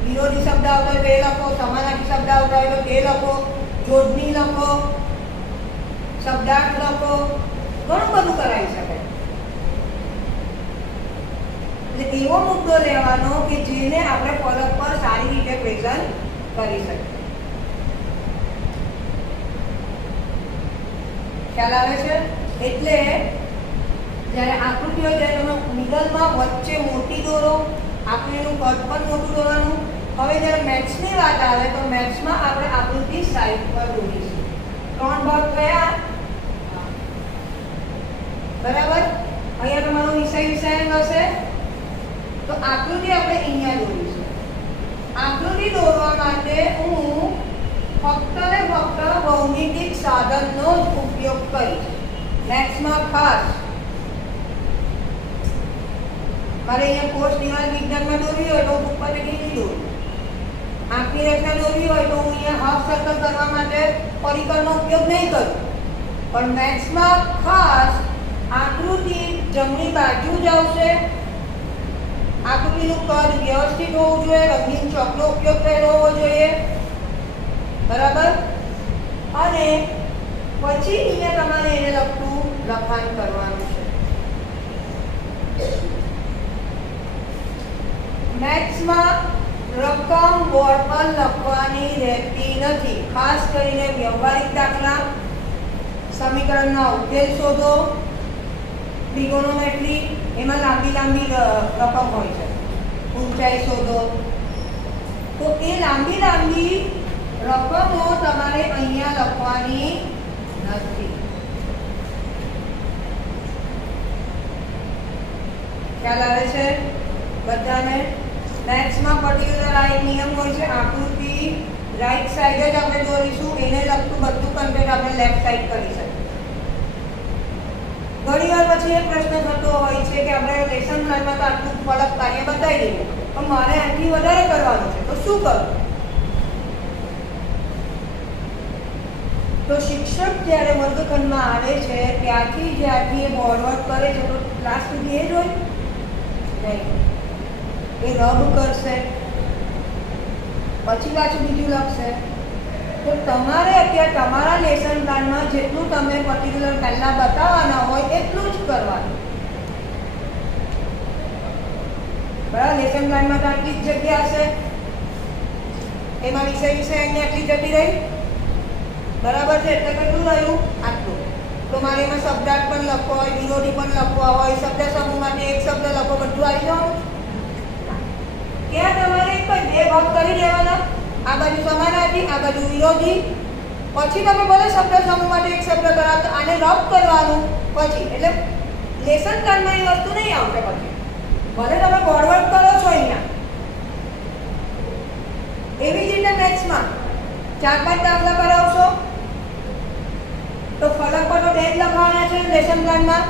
વિરોધી શબ્દ આવતા હોય તો એ લખો, સમાનાર્થી શબ્દ આવતા હોય તો તે લખો, જોડણી લખો, શબ્દાર્થ લખો, ઘણું બધું કરાવી શકાય. એટલે એવો મુદ્દો લેવાનો કે જેને આપણે ફલક પર સારી રીતે પ્રેઝન્ટ કરી શકીએ. ખ્યાલ આવે છે? એટલે જ્યારે આકૃતિ હોય ત્યારે તમે મિડલમાં વચ્ચે મોટી દોરો, આકૃતિનું કદ પણ મોટું દોરવાનું. હવે જ્યારે મેથ્સની વાત આવે તો મેથ્સમાં આપણે આકૃતિ સાઈડ પર દોરીશું. 3 ભાગ થયા, બરાબર? અહીંયા તમારો વિષયાંક હશે તો આકૃતિ આપણે અહીંયા દોરીશું. આકૃતિ દોરવા માટે હું ફક્ત ને ફક્ત ભૌમિતિક સાધનનો જ ઉપયોગ કરીશ. મેથ્સમાં ખાસ મારે અહીંયા કોષ દિવાલ વિજ્ઞાનમાં દોરવી હોય તો ઉપર નહીં દોરું. આંખની રેખા દોરવી હોય તો હું અહીંયા હાફ સર્કલ કરવા માટે પરિકરનો ઉપયોગ નહીં કરું. પણ મેથ્સમાં ખાસ આકૃતિ જમણી બાજુ જ આવશે. આકૃતિનું કદ વ્યવસ્થિત હોવું જોઈએ, રંગીન ચોકનો ઉપયોગ થયેલો હોવો જોઈએ, બરાબર? અને પછી અહીંયા તમારે એને લગતું લખાણ કરવાનું છે. મેથ્સમાં રકમ બોર્ડ પર લખવાની રહેતી નથી. ખાસ કરીને વ્યવહારિક દાખલા, સમીકરણના ઉકેલ શોધો, ટ્રિગોનોમેટ્રી, એમાં લાંબી રકમ હોય છે. ઊંચાઈ શોધો, તો એ લાંબી રકમો તમારે અહીંયા લખવાની નથી. ખ્યાલ આવે છે બધાને? મેથ્સમાં પર્ટિક્યુલર આ એક નિયમ હોય છે, આકૃતિ રાઈટ સાઈડ જ આપણે દોરીશું, એને લગતું બધું કન્ટેન્ટ આપણે લેફ્ટ સાઈડ કરી શકીએ. ઘણી વાર પછી એક પ્રશ્ન થતો હોય છે કે આપણે લેસન પ્લાનમાં તો આટલું ફલક કાર્ય બતાવી દઈએ પણ મારે આનાથી વધારે કરવાનું છે, તો શું કરું? તો શિક્ષક જ્યારે વર્ગખંડમાં આવે છે જ્યારથી એ બોર્ડ વર્ક કરે છે તો ક્લાસ સુધી એ જ હોય નહીં. એ રબ કરશે, પછી પાછું બીજું લખશે. તો તમારે અત્યારે તમારા લેસન પ્લાનમાં જેટલું તમે પર્ટિક્યુલર પહેલા બતાવવાના હોય એટલું જ કરવાનું, બરાબર? લેસન પ્લાનમાં તો આટલી જ જગ્યા હશે, એમાં વિષય અહીંયા આટલી જતી રહી. બરાબર છે? એટલે કેટલું રહ્યું? આટલું. તો મારે એમાં શબ્દાર્થ પણ લખવો હોય, વિરોધી પણ લખવા હોય, શબ્દ સમૂહ માટે એક શબ્દ લખો, બધું આવી જવાનું. ત્યાં તમારે બે ભાગ કરી દેવાના, આ બાજુ સમાનાર્થી, આ બાજુ વિરોધી. પછી તમે ભલે શબ્દ સમૂહ માટે એક શબ્દ કરાવો તો આને રબ કરવાનું પછી. એટલે લેસન કાર્ડમાં એ વસ્તુ નહીં આવશે પછી. ભલે તમે ફોરવર્ડ કરો છો અહીંયા. એવી જ રીતે મેથ્સમાં 4-5 દાખલા કરાવશો તો ફલક પર તો 2 જ લખવાના છે લેસન પ્લાનમાં.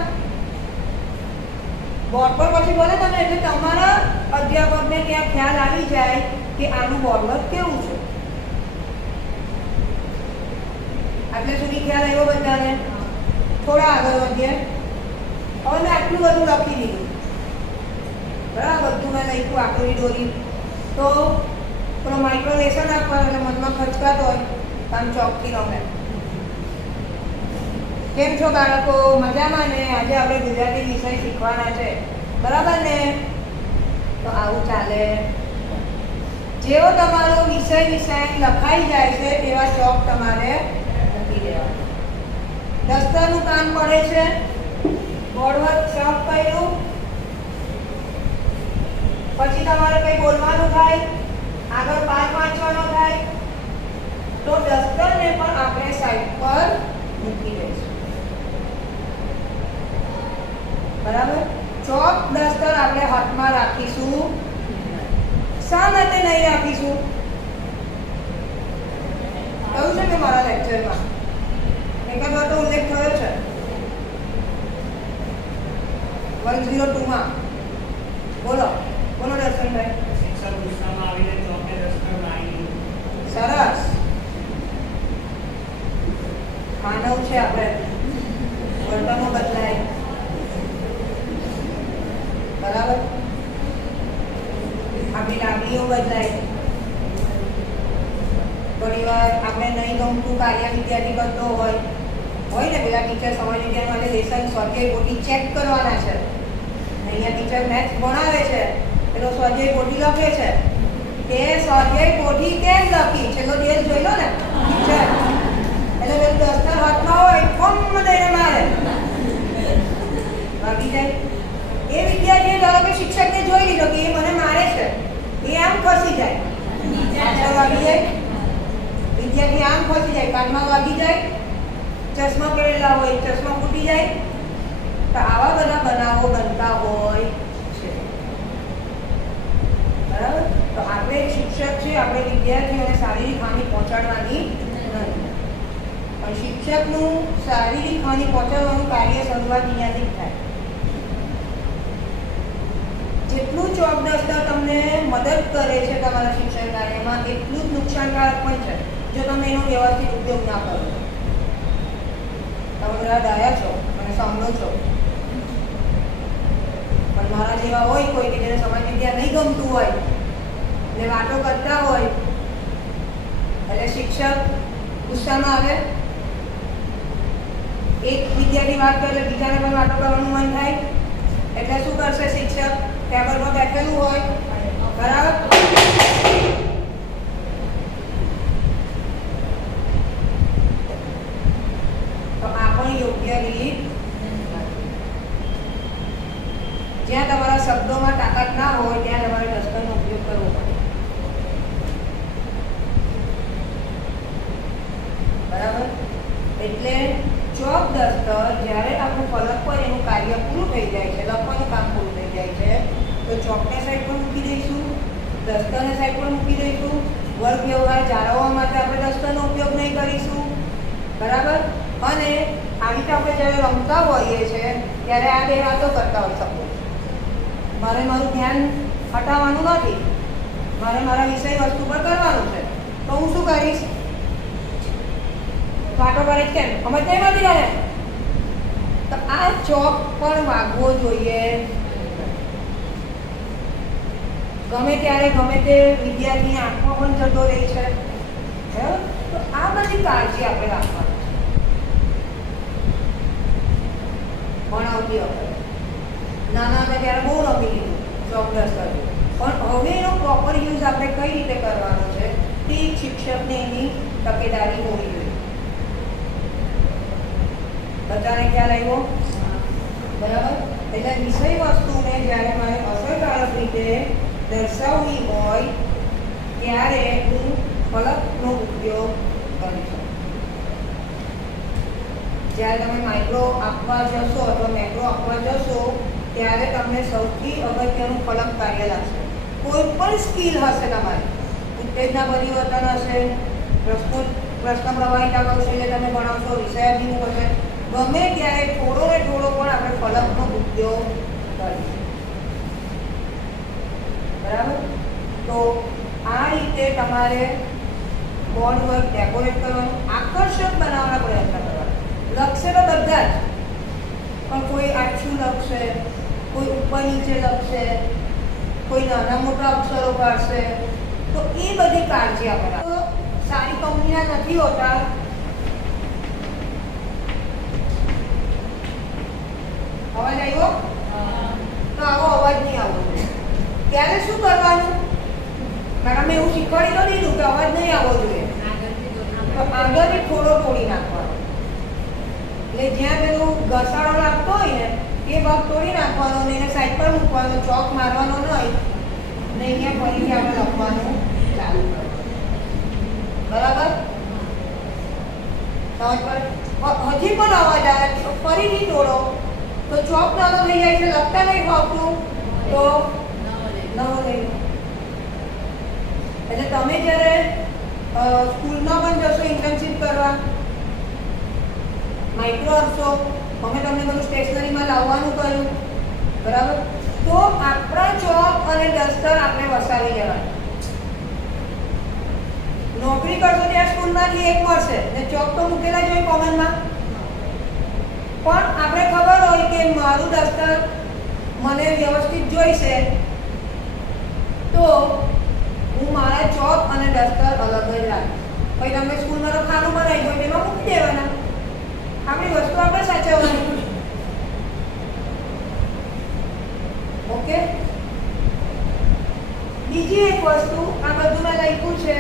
બોર્ડ પર પછી બોલે તમે એટલે તમારા અધ્યાપકને ત્યાં ખ્યાલ આવી જાય કે આનું બોર્ડવર્ક કેવું છે. આટલે સુધી ખ્યાલ આવ્યો બધાને? થોડા આગળ વધીએ. હવે મેં આટલું બધું લખી દીધું, બરાબર? બધું મેં લખ્યું આકૃતિ દોરી. તો પેલો માઇક્રો લેસન આપવાનો એટલે મનમાં ખચકાતો હોય તો આમ ચોકથી રમે. કેમ છો બાળકો? મજામાં ને? આજે આપણે ગુજરાતી વિષય શીખવાના છે, બરાબર ને? તો આવું ચાલે. જેવો તમારો વિષય લખાઈ જાય છે તેવા ચોક તમારે મૂકી દેવા. દસ્તરનું કામ પડે છે, બોર્ડવર્ક ચોક કર્યું, પછી તમારે કંઈ બોલવાનું થાય, આગળ પાઠ વાંચવાનો થાય તો દસ્તરને પણ આપણે સાઈડ પર મૂકી દઈશું, બરાબર? ચોક દસ્તર આપણે હાથમાં રાખીશું. શા માટે નહીં રાખીશું? કહ્યું છે કે મારા લેક્ચરમાં એકાદ વાર તો ઉલ્લેખ થયો છે 102 માં. બોલો બોલો દર્શનભાઈ. શિક્ષક ગુસ્સામાં આવીને ચોકને દસ્તર મારી. સરસ. માનવ છે આપણે, વર્તનો બદલાય, બરાબર? આપણી લાગણીઓ બદલાય. ઘણી વાર આપણે નહીં ગમતું કાર્ય વિદ્યાર્થી કરતો હોય ને, પેલા ટીચર સમાજ વિજ્ઞાન માટે લેસન સ્વાધ્યાય પોથી ચેક કરવાના છે. અહીંયા ટીચર મેથ્સ ભણાવે છે, પેલો સ્વાધ્યાય પોથી લખે છે. તે સ્વાધ્યાય પોથી કેમ લખી છેલ્લો દિવસ જોઈ લો ને ટીચર. એટલે પેલું દસ્તર હાથમાં હોય ફમ દઈને મારે, વાગી જાય. એ વિદ્યાર્થીએ ધારો કે શિક્ષકને જોઈ લીધો કે એ મને મારે છે, એ આમ ખસી જાય, પાછળ વાગી જાય. વિદ્યાર્થી આમ ખસી જાય, કાનમાં વાગી જાય, ચશ્મા પહેરેલા હોય ચશ્મા ફૂટી જાય. તો આવા બધા બનાવો બનતા હોય છે, બરાબર? તો આપણે શિક્ષક છે, આપણે વિદ્યાર્થીઓને શારીરિક હાનિ પહોંચાડવાની નથી, પણ શિક્ષકનું શારીરિક હાનિ પહોંચાડવાનું કાર્ય શરૂઆત અહીંયાથી થાય. જેટલું ચોક દસ્તર તમને મદદ કરે છે તમારા શિક્ષણ કાર્યમાં, એટલું જ નુકસાનકારક પણ છે જો તમે એનો વ્યવસ્થિત ઉપયોગ ના કરો. તમે બધા ડાયા છો, મને સાંભળો છો, પણ મારા જેવા હોય કોઈ કે જેને સમાજ વિદ્યા નહીં ગમતું હોય ને વાતો કરતા હોય, એટલે શિક્ષક ગુસ્સામાં આવે. એક વિદ્યાર્થી વાત કરે એટલે બીજાને પણ વાતો કરવાનું મન થાય. એટલે શું કરશે શિક્ષક? ટેબલ પર બેઠેલું હોય, બરાબર? તો આ પણ યોગ્ય રીત. જ્યાં તમારા શબ્દોમાં તાકાત ના હોય ત્યાં તમારે દસ્તરનો ઉપયોગ કરવો પડે, બરાબર? એટલે ચોક દસ્તર જ્યારે આપણું ફલક પર એનું કાર્ય પૂરું થઈ જાય છે, લખવાનું કામ પૂરું થઈ જાય છે, તો ચોકને સાઈડ પર મૂકી દઈશું, દસ્તરને સાઈડ પર મૂકી દઈશું. વર્ગ વ્યવહાર જાળવવા માટે આપણે દસ્તરનો ઉપયોગ નહીં કરીશું, બરાબર? અને આવી રીતે આપણે જ્યારે રમતા હોઈએ છીએ ત્યારે આ બે વાતો કરતા હોય શકો. મારે મારું ધ્યાન હટાવવાનું નથી, મારે મારા વિષય વસ્તુ પર કરવાનું છે, તો હું શું કરીશ? વાતો કરે કેમ સમજ નહીં મળતી રહે. તો આ ચોક પણ વાગવો જોઈએ. ગમે ત્યારે ગમે તે વિદ્યાર્થીની આંખમાં પણ જતો રહી છે, બરાબર? તો આ બધી કાળજી આપણે રાખવાની છે ભણાવતી વખતે. નાના હતા ત્યારે બહુ રમી લીધું ચોક દસ્તર, પણ હવે એનો પ્રોપર યુઝ આપણે કઈ રીતે કરવાનો છે તે શિક્ષકને એની તકેદારી હોવી જોઈએ. બધાને ખ્યાલ આવ્યો? બરાબર. એટલે વિષય વસ્તુને જ્યારે મારે અસરકારક રીતે દર્શાવવી હોય ત્યારે હું ફલકનો ઉપયોગ કરીશ. જ્યારે તમે માઇક્રો આપવા જશો અથવા મેક્રો આપવા જશો ત્યારે તમને સૌથી અગત્યનું ફલક કાર્ય લાગશે. કોઈ પણ સ્કિલ હશે તમારી, ઉત્તેજના પરિવર્તન હશે, પ્રશ્ન પ્રવાહિતા કૌશલ્ય તમે ભણાવશો, વિષયાભિમુખ હશે, ગમે ત્યારે થોડો ને થોડો પણ આપણે ફલકનો ઉપયોગ કરીશું. બરાબર. તો આ રીતે તમારે બોર્ડ વર્ક ડેકોરેટ કરવાનું, આકર્ષક બનાવવાનો પ્રયત્ન કરવાનો. લખશે તો બધા જ, પણ કોઈ આછું લખશે, કોઈ ઉપર નીચે લખશે, કોઈ નાના મોટા અક્ષરો કાઢશે, તો એ બધી કાળજી આપણે. તો સારી કંપનીના નથી હોતા. અવાજ આવ્યો? તો આવો અવાજ નહીં આવવો જોઈએ. ત્યારે શું કરવાનું? મેડમે એવું શીખવાડી તો દીધું કે અવાજ નહીં આવવો જોઈએ, તો આગળથી થોડો તોડી નાખવાનો. એટલે જ્યાં પેલું ઘસાડો લાગતો હોય ને એ ભાગ તોડી નાખવાનો ને એને સાઈડ પર મૂકવાનો, ચોક મારવાનો નહીં ને અહીંયા ફરીથી આપણે લખવાનું ચાલુ કરવાનું. બરાબર? સમજ પર હજી પણ અવાજ આવે તો ફરીથી તોડો, તો ચોક નાનો થઈ જાય છે, લખતા નહીં ફાવતું તો નવો લઈ લો. એટલે તમે જ્યારે સ્કૂલમાં પણ જશો ઇન્ટર્નશીપ કરવા, માઇક્રો આપશો, અમે તમને બધું સ્ટેશનરીમાં લાવવાનું કહ્યું, બરાબર, તો આપણા ચોક અને ડસ્ટર આપણે વસાવી લેવાનું. નોકરી કરશો ત્યાં સ્કૂલમાંથી એક મળશે ને ચોક તો મૂકેલા જ હોય કોમનમાં, પણ આપણે ખબર હોય કે મારું ડસ્ટર મને વ્યવસ્થિત જોઈશે તો હું મારા ચોક અને ડસ્ટર અલગ જ રાખીશ. પછી તમે સ્કૂલમાં તો ખાનું બનાવી હોય તેમાં મૂકી દેવાના, આપણી વસ્તુ આપણે સાચવવાની. ઓકે. બીજી એક વસ્તુ આ બધું મેં લખ્યું છે.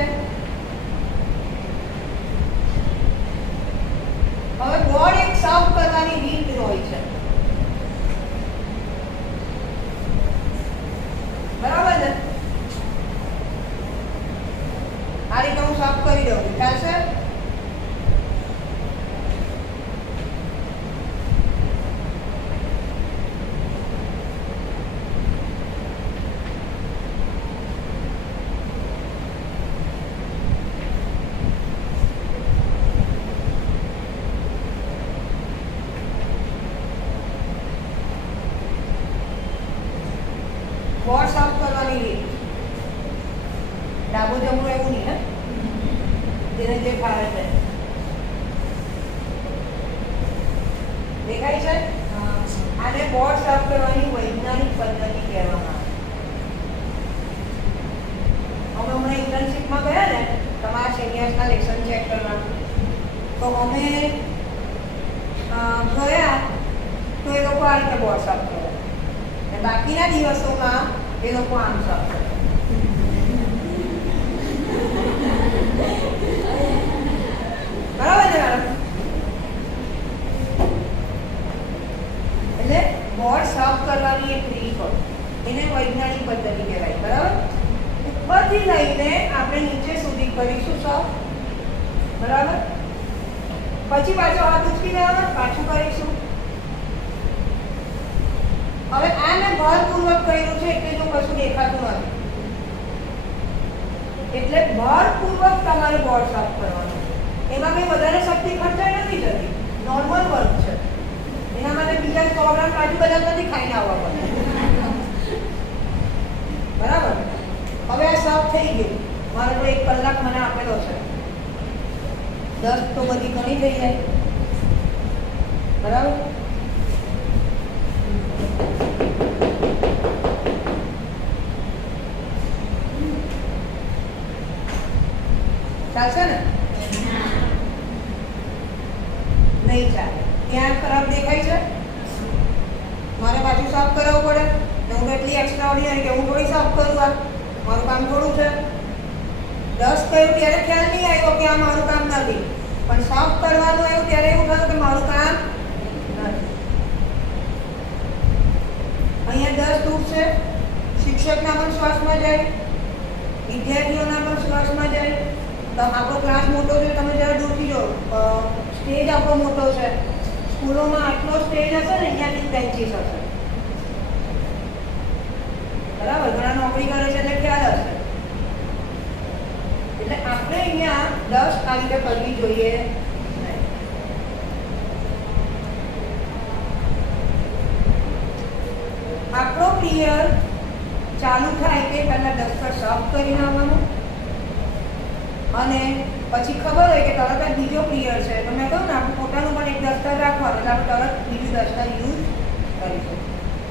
હવે બોર્ડ એક સાફ કરવાની રીત હોય છે, બરાબર ને? આ રીતે હું સાફ કરી દઉં, ચાલશે? બોર્ડ સાફ કરવાની રીત ડાબો જમણો એવું નહીં, હે? જેને જે ફાવે છે. દેખાય છે? આને બોર્ડ સાફ કરવાની વૈજ્ઞાનિક પદ્ધતિ કહેવામાં આવે. અમે હમણાં ઇન્ટર્નશીપમાં ગયા ને તમારા સિનિયર્સના લેસન ચેક કરવા, તો અમે ગયા તો એ લોકો આ રીતે બોર્ડ સાફ કરે, બાકીના દિવસોમાં એ લોકો આમ સાફ કરે. બરાબર છે મેડમ? એટલે બોર્ડ સાફ કરવાની એક રીત હોય, એને વૈજ્ઞાનિક પદ્ધતિ કહેવાય. બરાબર? ઉપરથી લઈને આપણે નીચે સુધી કરીશું સાફ, બરાબર? પછી પાછો હાથ ઉચકી લેવાનો, પાછું કરીશું. હવે આ મેં ભારપૂર્વક કર્યું છે એટલે જો કશું દેખાતું નથી, એટલે ભારપૂર્વક તમારે બોર્ડ સાફ કરવાનું. એમાં કંઈ વધારે શક્તિ ખર્ચાઈ નથી જતી, નોર્મલ વર્ક છે. એના માટે બીજા 100 ગ્રામ કાજુ બદામ નથી ખાઈને આવવા પડે. બરાબર? હવે આ સાફ થઈ ગયું. મારે તો 1 કલાક મને આપેલો છે, 10 તો બધી ઘણી થઈ જાય. બરાબર? ચાલશે ને? નહીં ચાલે. ત્યાં ખરાબ દેખાય છે, મારે પાછું સાફ કરાવવું પડે. હું એટલી એક્સ્ટ્રા ઓર્ડિનરી કે હું થોડી સાફ કરું, આ મારું કામ થોડું છે. 10 કહ્યું ત્યારે ખ્યાલ નહીં આવ્યો કે આ મારું કામ નથી, પણ સાફ કરવાનું આવ્યું ત્યારે એવું થયું કે મારું કામ અહીંયા 10 તૂટશે, શિક્ષકના પણ શ્વાસમાં જાય, વિદ્યાર્થીઓના પણ શ્વાસમાં જાય. તો આપણો ક્લાસ મોટો છે, તમે જરા દૂરથી જો, સ્ટેજ આપણો મોટો છે. સ્કૂલોમાં આટલો સ્ટેજ હશે ને, અહીંયાથી બેન્ચીસ હશે. બરાબર, ઘણા નોકરી કરે છે એટલે ખ્યાલ હશે. એટલે આપણે અહીંયા 10 આવી રીતે કરવી જોઈએ નહીં. આપણો પિરિયડ ચાલુ થાય કે પહેલા દફતર સાફ કરીને આવવાનું, અને પછી ખબર હોય કે તરત જ બીજો પિરિયડ છે તો મેં કહ્યું ને આપણે પોતાનું પણ એક દફતર રાખવાનું, એટલે આપણે તરત બીજું દફતર યુઝ કરીશું.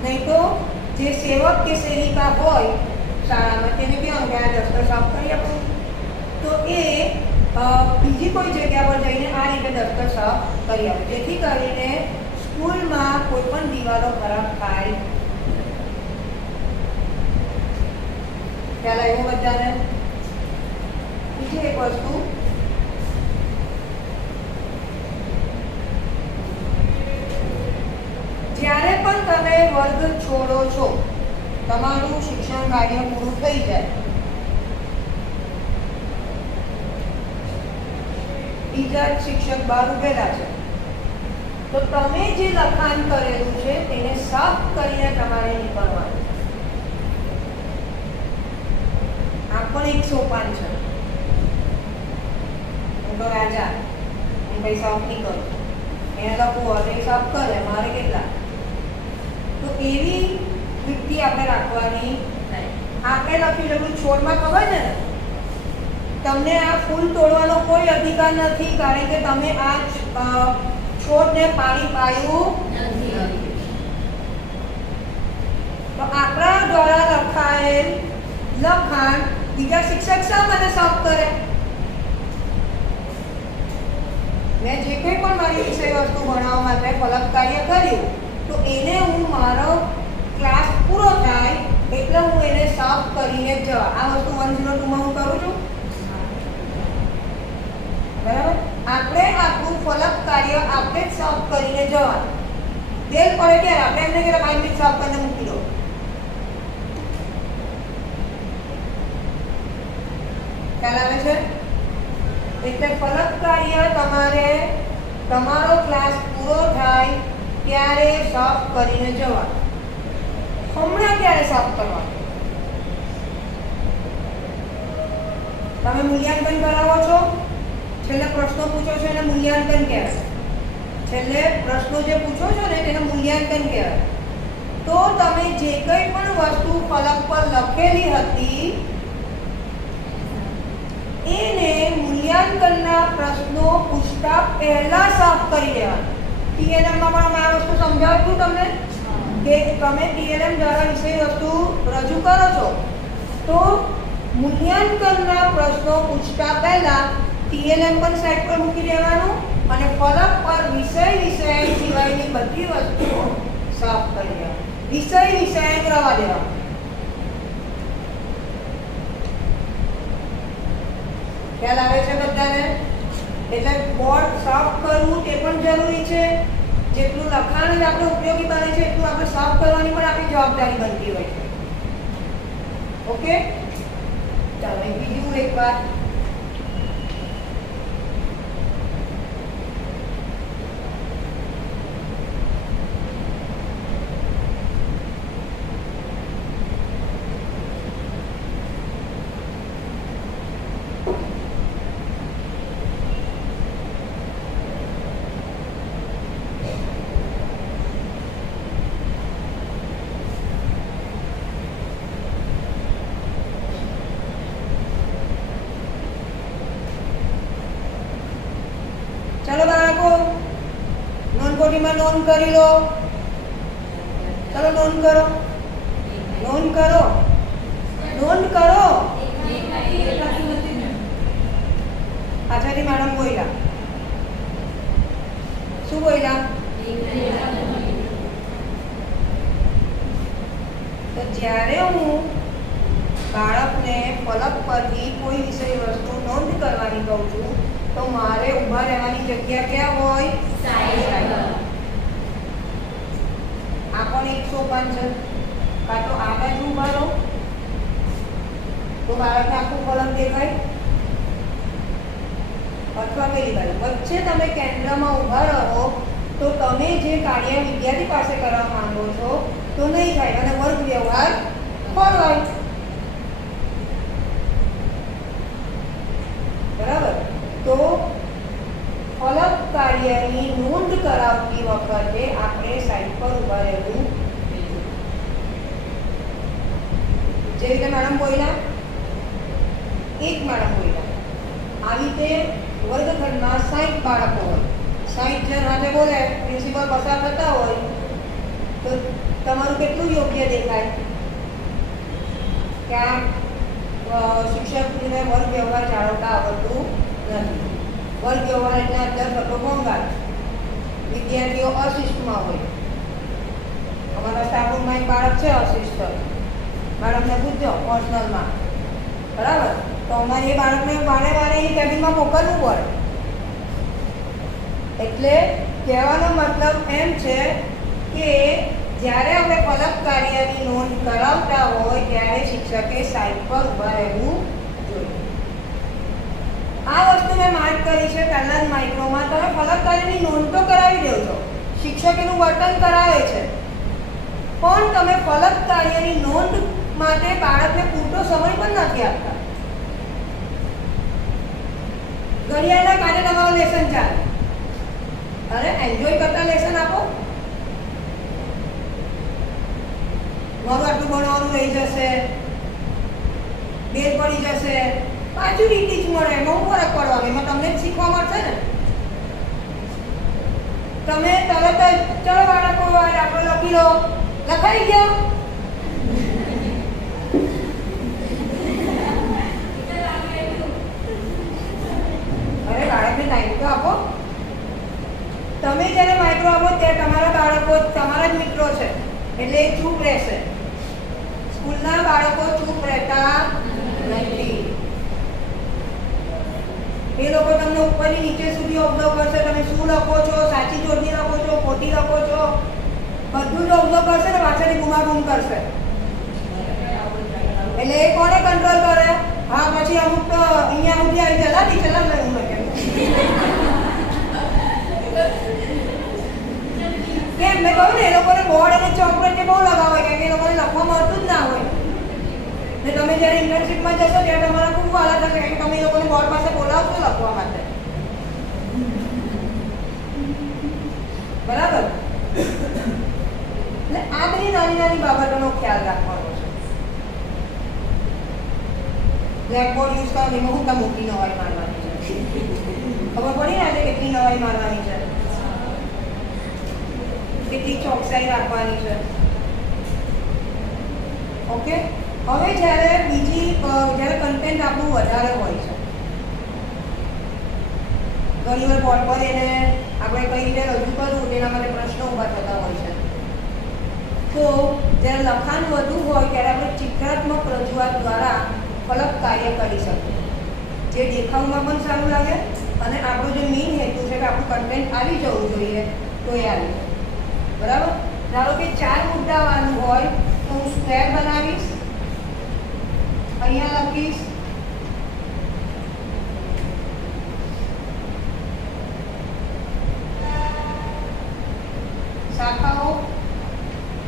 નહીં તો જે સેવક કે સેવિકા હોય શાળામાં તેને કહેવાનું કે આ દફતર સાફ કરી આપો, તો એ બીજી કોઈ જગ્યા પર જઈને આ રીતે દફતર સાફ કરી આપે, જેથી કરીને સ્કૂલમાં કોઈ પણ દિવાલો ખરાબ થાય. ખ્યાલ આવ્યો બધાને? બીજી એક વસ્તુ, જ્યારે પણ તમે વર્ગ છોડો છો, તમારું શિક્ષણ કાર્ય પૂરું થઈ જાય, બીજા શિક્ષક બહાર ઉભેલા છે, તો તમે જે લખાણ કરેલું છે તેને સાફ કરીને તમારે નીકળવાનું. આ પણ એક સોપાન છે. હું તો રાજા, હું કઈ સાફ નહીં કરું, એને લખવું હોય સાફ કરે, મારે કેટલા. તો એવી વૃત્તિ આપણે રાખવાની નહીં. આપણે લખી લેવું છોડમાં ખબર છે ને, તમને આ ફૂલ તોડવાનો કોઈ અધિકાર નથી, કારણ કે તમે આ છોડને પાણી પાયું નથી. તો આપણા દ્વારા લખાયેલ લખાણ બીજા શિક્ષક શા માટે સાફ કરે? મેં જે કંઈ પણ મારી વિષય વસ્તુ ભણાવવા માટે ફલક કાર્ય કર્યું, તો એને હું મારો ક્લાસ પૂરો થાય એટલે હું એને સાફ કરીને જ જવા. આ વસ્તુ 102 માં હું કરું છું. બરાબર, આપણે આપણું ફલક કાર્ય આપણે જ સાફ કરીને જવાનું. બેલ પડે ત્યારે આપણે એમને કે 5 મિનિટ સાફ કરીને મૂકી દો. ખ્યાલ આવે છે? એટલે ફલક કાર્ય તમારે તમારો ક્લાસ પૂરો થાય ત્યારે સાફ કરીને જવાનું. હમણાં ક્યારે સાફ કરવાનું? તમે મૂલ્યાંકન કરાવો છો, છેલ્લે પ્રશ્નો પૂછો છો એને મૂલ્યાંકન કહેવાય. છેલ્લે પ્રશ્નો જે પૂછો છો ને તેને મૂલ્યાંકન કહેવાય. તો તમે જે કંઈ પણ વસ્તુ ફલક પર લખેલી હતી એને મૂલ્યાંકનના પ્રશ્નો પૂછતા પહેલા સાફ કરી દેવાના. ટીએલએમમાં પણ અમે આ વસ્તુ સમજાવ્યું તમને કે તમે ટીએલએમ દ્વારા વિષય વસ્તુ રજૂ કરો છો, તો મૂલ્યાંકનના પ્રશ્નો પૂછતા પહેલા ટીએલએમ પણ સાઈડ પર મૂકી દેવાનું અને ફલક પર વિષય સિવાયની બધી વસ્તુઓ સાફ કરી દેવાની. વિષય રવા દેવાનું. ખ્યાલ આવે છે બધાને? એટલે બોર્ડ સાફ કરવું તે પણ જરૂરી છે. જેટલું લખાણ જ આપણે ઉપયોગી બને છે એટલું આપણે સાફ કરવાની પણ આપણી જવાબદારી બનતી હોય છે. ઓકે, ચાલો બીજું એક વાત. चलो बाळको नोंदपोथीમાં નોંધ કરી લો. ચલો નોંધ કરો. આચાર્ય મેડમ બોલ્યા. શું બોલ્યા? તો જ્યારે હું બાળકને ફલક પરથી કોઈ વિષય વસ્તુ નોંધ કરવાની કહું છું તો મારે ઊભા રહેવાની જગ્યા ક્યાં હોય? સાઈડ. આ પણ 105 છે. કાં તો આ બાજુ ઊભા રહો તો બાળકને આખું કોલમ દેખાય, અથવા પેલી બાજુ વચ્ચે તમે કેન્દ્રમાં ઊભા રહો તો તમે જે કાર્ય વિદ્યાર્થી પાસે કરવા માંગો છો તો નહીં થાય અને વર્ગ વ્યવહાર ખોરવાય. બરાબર. તો ફલક કાર્યની નોંધ કરાવતી વખતે આપણે સાઈડ પર ઊભા રહેવું. જે રીતે મેડમ બોલ્યા, એક મેડમ બોલ્યા, આવી રીતે વર્ગખંડમાં 60 બાળકો હોય, 60 જણ હાથે બોલે, પ્રિન્સિપલ પસાર થતા હોય તો તમારું કેટલું યોગ્ય દેખાય કે આ શિક્ષકને વર્ગ વ્યવહાર જાળવતા આવડતું નથી. વર્ગ વ્યવહાર એટલે અંદર થતો ભંગાર, વિદ્યાર્થીઓ અશિસ્તમાં હોય. અમારા સ્ટાફરૂમમાં એક બાળક છે અશિસ્ત, બાળકને પૂછજો પર્સનલમાં, બરાબર? તો અમારે એ બાળકને વારે વારે એ કેબિનમાં મોકલવું પડે. એટલે કહેવાનો મતલબ એમ છે કે જ્યારે આપણે ફલક કાર્યની નોંધ કરાવતા હોય ત્યારે શિક્ષકે સાઈડ પર ઊભા રહેવું જોઈએ. આ વસ્તુ મેં માર્ક કરી છે પહેલા જ માઇક્રોમાં. તમે ફલક કાર્યની નોંધ તો કરાવી દો છો, શિક્ષક એનું વર્તન કરાવે છે, પણ તમે ફલક કાર્યની નોંધ માટે બાળકને પૂરતો સમય પણ નથી આપતા. ઘડિયાળના કારણે તમારું લેસન ચાલે, અરે એન્જોય કરતા લેસન આપો. મારું આટલું ભણવાનું રહી જશે, બેલ પડી જશે, પાછું રીતી જ મળે, એમાં હું ફરક પડવાનો, એમાં તમને જ શીખવા મળશે ને. તમે તરત જ ચલો બાળકો આપણે લખી લો, લખાઈ ગયો. અરે બાળકને ટાઈમ તો આપો. તમે જ્યારે માઇક્રો આપો ત્યારે તમારા બાળકો તમારા જ મિત્રો છે એટલે એ ચૂપ રહેશે. સ્કૂલના બાળકો ચૂપ રહેતા નથી. એ લોકો તમને ઉપરથી નીચે સુધી ઓબ્ઝર્વ કરશે. તમે શું લખો છો, સાચી જોડણી લખો છો, ખોટી લખો છો, બધું જ ઓબ્ઝર્વ કરશે ને પાછળથી બૂમાબૂમ કરશે. એટલે એ કોને કંટ્રોલ કરે? હા, પછી અમુક તો અહીંયા સુધી આવી ચલાતી ચલાવ હું કેમ મેં કહ્યું ને, એ લોકોને બોર્ડ અને ચોકલેટ બહુ લગાવે કે એ લોકોને લખવા મળતું જ ના હોય. ને તમે જ્યારે ઇન્ટર્નશીપમાં જશો ત્યારે તમારા ખૂબ વાલા થશે કે તમે એ લોકોને બોર્ડ પાસે બોલાવશો લખવા માટે. બરાબર? એટલે આ બધી નાની નાની બાબતોનો ખ્યાલ રાખવાનો છે. બ્લેકબોર્ડ યુઝ કરવાની એમાં હું મોટી નવાઈ મારવાની છે, ખબર પડી ને આજે કેટલી નવાઈ મારવાની છે, કેટલી ચોકસાઈ રાખવાની છે. ઓકે. હવે જ્યારે જ્યારે કન્ટેન્ટ આપણું વધારે હોય છે, ઘણી વાર બોર્ડ પર એને આપણે કઈ રીતે રજૂ કરવું તેના માટે પ્રશ્નો ઊભા થતા હોય છે. તો જ્યારે લખાણ વધુ હોય ત્યારે આપણે ચિત્રાત્મક રજૂઆત દ્વારા ફલક કાર્ય કરી શકીએ, જે દેખાવમાં પણ સારું લાગે અને આપણો જે મેઇન હેતુ છે કે આપણું કન્ટેન્ટ આવી જવું જોઈએ તો એ આવી જાય. બરાબર? ધારો કે 4 મુદ્દાવાનું હોય તો હું સ્ક્વેર બનાવીશ, અહીંયા લખીશ શાખાઓ,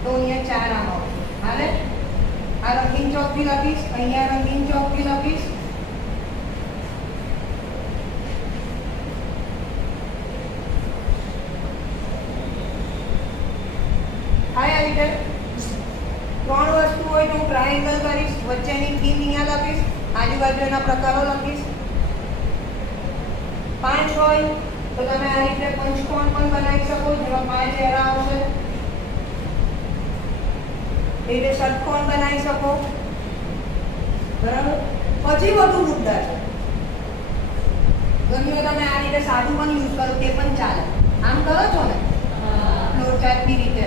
તો અહીંયા 4 આમ આવશે. હાલે આ રંગીન ચોકથી લખીશ, અહીંયા રંગીન ચોકથી લખીશ. આ રીતે 3 વસ્તુ હોય તો હું ટ્રાયેંગલ કરીશ, વચ્ચેની થીમ અહીંયા લખીશ, આજુબાજુ એના પ્રકારો લખીશ. 5 હોય તો તમે આ રીતે પંચકોણ પણ બનાવી શકો, જેમાં 5 ચહેરા આવશે. એ રીતે ષટકોણ બનાવી શકો. બરાબર? પછી વધુ મુદ્દા છે. ઘણી વાર તમે આ રીતે સાદું પણ યુઝ કરો તે પણ ચાલે. આમ કરો છો ને ફ્લોચાર્ટની રીતે.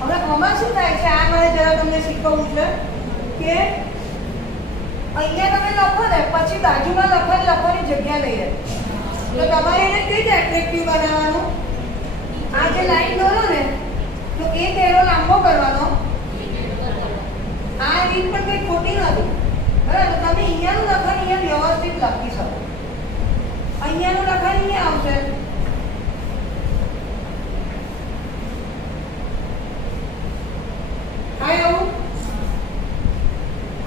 હવે આમાં શું થાય છે, આ મારે જરા તમને શીખવવું છે કે અહીંયા તમે લખો ને પછી બાજુમાં લખવાની જગ્યા લઈ લે. તો તમારે એને કઈ રીતે એટ્રેક્ટિવ બનાવવાનું? આ જે લાઈન દોરો ને તો એક એરો લાંબો કરવાનો આ રીત પણ કંઈ ખોટી નથી, બરાબર? તમે અહીંયાનું લખાણ અહીંયા વ્યવસ્થિત લખી શકો, અહીંયાનું લખાણ અહીંયા આવશે.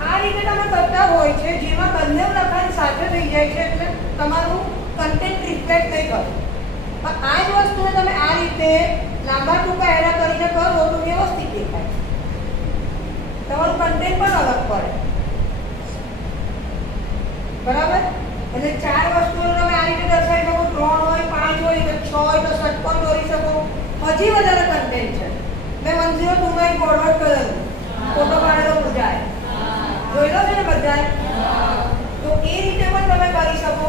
આ રીતે તમે કરતા હોય છે, જેમાં બંને લખાણ સાથે થઈ જાય છે, એટલે તમારું કન્ટેન્ટ રિફ્લેક્ટ નહીં કરે. પણ આ જ વસ્તુને તમે આ રીતે લાંબા ટૂંકા હેરા કરીને કરો તો વ્યવસ્થિત દેખાય, તમારું કન્ટેન્ટ પણ અલગ પડે, બરાબર? એટલે 4 વસ્તુઓ તમે આ રીતે દર્શાવી શકો, 3 હોય, 5 હોય, 6 હોય તો ષટકોણ દોરી શકો. હજી વધારે કન્ટેન્ટ છે. મેં 102 માં એક ફોરવર્ડ કરેલું, ફોટો પાડેલો પૂજાય, જોયેલો છે ને બધાએ? તો એ રીતે પણ તમે કરી શકો,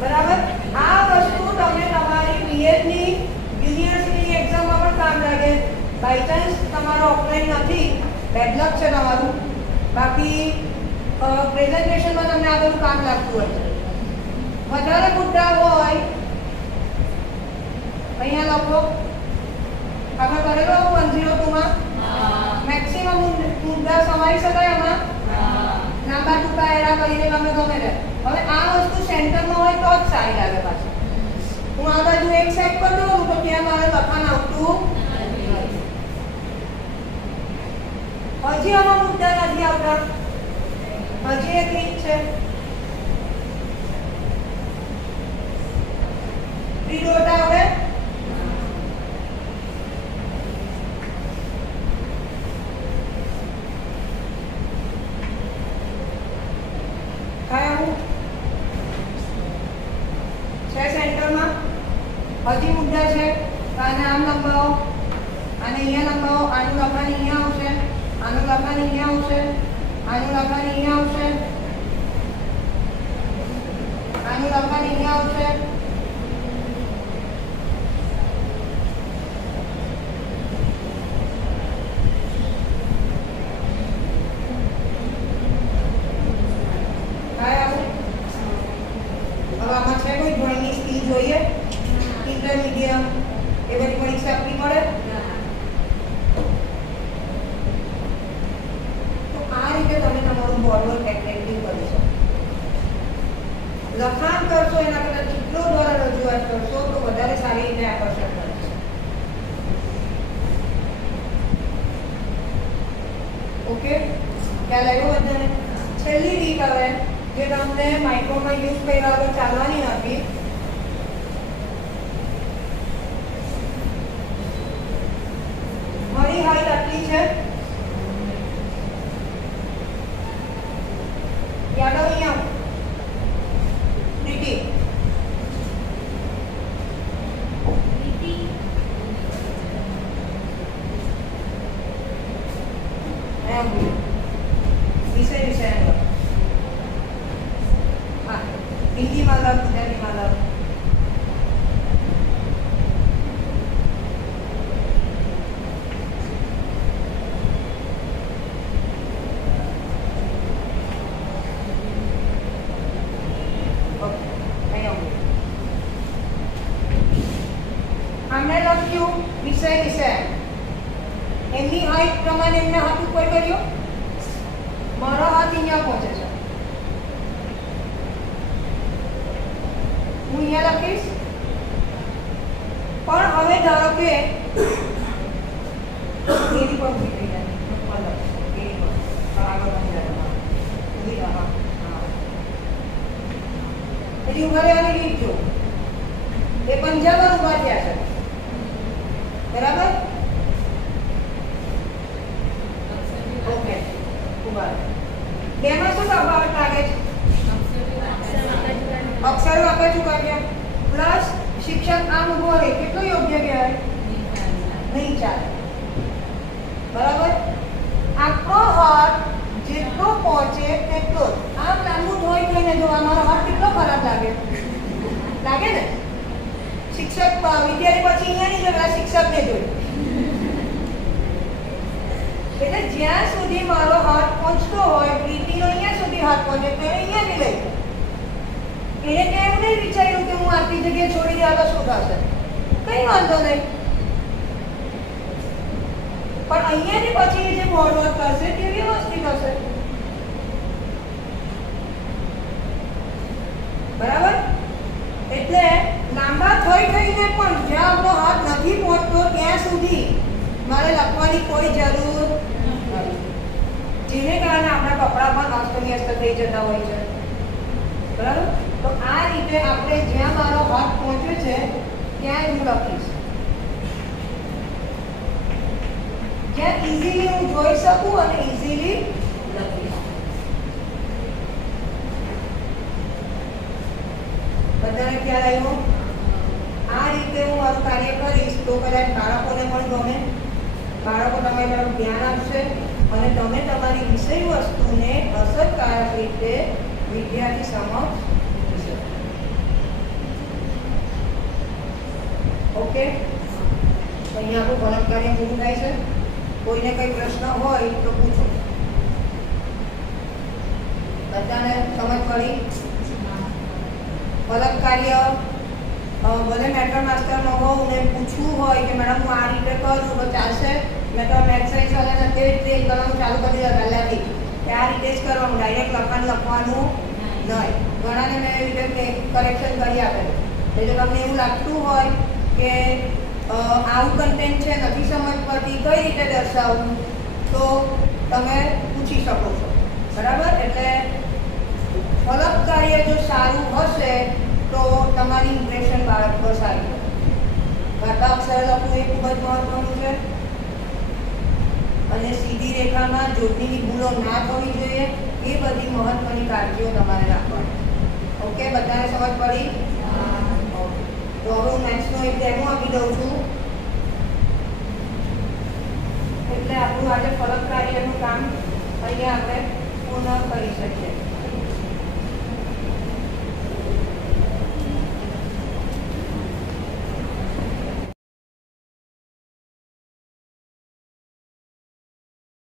બરાબર? આ વસ્તુ તમને તમારી બીએડની યુનિવર્સિટી એક્ઝામમાં પણ કામ લાગે. બાય ચાન્સ તમારો ઓફલાઈન નથી, બેડલક છે તમારું, બાકી પ્રેઝન્ટેશનમાં તમને આ બધું કામ લાગતું હોય છે. વધારે મુદ્દા હોય અહીંયા લખો, તમે કરેલો 102 માં મેક્સિમમ મુદ્દા સમાવી શકાય એમાં, લાંબા ટૂંકા એરા કરીને તમે ગમે તે. હવે આ વસ્તુ સેન્ટરમાં હોય તો જ સારી લાગે પાછી. હું આ બાજુ એક સાઈડ પર દઉં તો ત્યાં મારે લખાણ આવતું હજી આમાં મુદ્દા નથી આવતા, હજી એક રીત છે. રીડોટ આવડે? હજી મુદ્દા છે, આને આમ લંબાવો, આને અહીંયા લંબાવો, આનું લખાણ અહીંયા આવશે, આનું લખાણ અહીંયા આવશે, આનું લખાણ અહીંયા આવશે, આનું લખાણ અહીંયા આવશે. હવે આમાં છે કોઈ ડ્રોઈંગની સ્કીલ જોઈએ? ઇન્ટરમીડિયમ એ બધી પરીક્ષા આપવી પડે. તો આ રીતે તમે તમારું ફોરવર્ડ ટેકનિકલી કરી શકો. લખાણ કરશો એના કરતાં ચિત્રો દ્વારા રજૂઆત કરશો તો વધારે સારી રીતે આકર્ષણ કરે છે. ઓકે, ખ્યાલ આવ્યો બધાને? છેલ્લી રીત હવે જે તમને માઇક્રોમાં યુઝ કર્યા વગર ચાલવાની નથી. મારી હાઈટ આટલી છે, યાદ અહીંયા રીતિ એમ વિષય હા, હિન્દીમાં લખ, ગુજરાતીમાં લખ. हमने लख्યું વિષય વિષય એમની હાઈટ પ્રમાણે એમને હાથ ઉપર કર્યો, મારો હાથ અહીંયા પહોંચે છે, હું અહીંયા લખીશ. પણ હવે ધારો કે એની પણ ઉભી થઈ જાય, એની પણ આગળ બની જાય, ઉભી રહા. પછી ઉભા રહેવાની રીત જો, એ પંજાબમાં ઉભા થયા છે, બરાબર? ઓકે, ઉભા. બેમાં શું તફાવત લાગે છે? અક્ષરો આપે ચૂક્યા પ્લસ શિક્ષક આમ ઉભો રહે, કેટલું યોગ્ય કહેવાય? નહીં ચાલે, બરાબર? આખો હાથ જેટલો પહોંચે તેટલો જ. આમ લાંબુ હોય થઈને જો અમારો હાથ કેટલો ખરાબ લાગે, લાગે ને? શિક્ષક વિદ્યાર્થી પછી અહીંયાની જગ્યા શિક્ષકને જોઈ, એટલે જ્યાં સુધી મારો હાથ પહોંચતો હોય, પ્રીતિનો અહીંયા સુધી હાથ પહોંચે તો અહીંયાથી લઈ. એને ત્યાં એવું નહીં વિચાર્યું કે હું આટલી જગ્યાએ છોડી દેવા તો શું થશે, કઈ વાંધો નહીં. પણ અહીંયાથી પછી જે બોર્ડ વર્ક કરશે તે વ્યવસ્થિત હશે. બરાબર? એટલે લાંબા થઈને પણ જ્યાં આપણો હાથ નથી પહોંચતો ત્યાં સુધી મારે લખવાની કોઈ જરૂર નથી. જેને કારણે આપણા કપડાં પણ અસ્તવ્યસ્ત થઈ જતા હોય છે. બરાબર? તો આ રીતે આપણે જ્યાં મારો હાથ પહોંચે છે ત્યાં હું લખીશ. જ્યાં ઇઝીલી હું જોઈ શકું અને ઇઝીલી લખીશ. બધાને ખ્યાલ આવ્યો? આ રીતે હું મારું કાર્ય કરીશ તો કદાચ બાળકોને પણ ગમે, બાળકો તમારી તરફ ધ્યાન આપશે અને તમે તમારી વિષય વસ્તુને અસરકારક રીતે વિદ્યાર્થી સમક્ષ મૂકી શકો. ઓકે, અહીંયા આપણું ભણત કાર્ય પૂરું થાય છે. કોઈને કંઈ પ્રશ્ન હોય તો પૂછો. બધાને સમજ પડી? ફલક કાર્ય ભલે મેટર માસ્ટર ન હોવ ને પૂછવું હોય કે મેડમ હું આ રીતે કરું તો ચાલશે? મેં તો એક્સરસાઇઝ વાળાને તે રીતે કરવાનું ચાલુ કરી દીધા પહેલાંથી કે આ રીતે જ કરવાનું, ડાયરેક્ટ લખવાનું નહીં. ઘણાને મેં એવી રીતે કરેક્શન કરી આપેલું. એટલે તમને એવું લાગતું હોય કે આવું કન્ટેન્ટ છે, નથી સમજ પડતી, કઈ રીતે દર્શાવવું, તો તમે પૂછી શકો છો. બરાબર? એટલે ફલક કાર્ય જો સારું હશે તો તમારી ઇમ્પ્રેશન બાળક પર સારી. ઘાટા અક્ષર લખવું એ ખૂબ જ મહત્વનું છે અને સીધી રેખામાં જોડણીની ભૂલો ના થવી જોઈએ. એ બધી મહત્વની કાળજીઓ તમારે રાખવાની. ઓકે, બધાને સમજ પડી? ઓકે, તો હવે હું મેથ્સનો એક ડેમો આપી દઉં છું. એટલે આપણું આજે ફલક કાર્યનું કામ અહીંયા આપણે પૂર્ણ કરી શકીએ.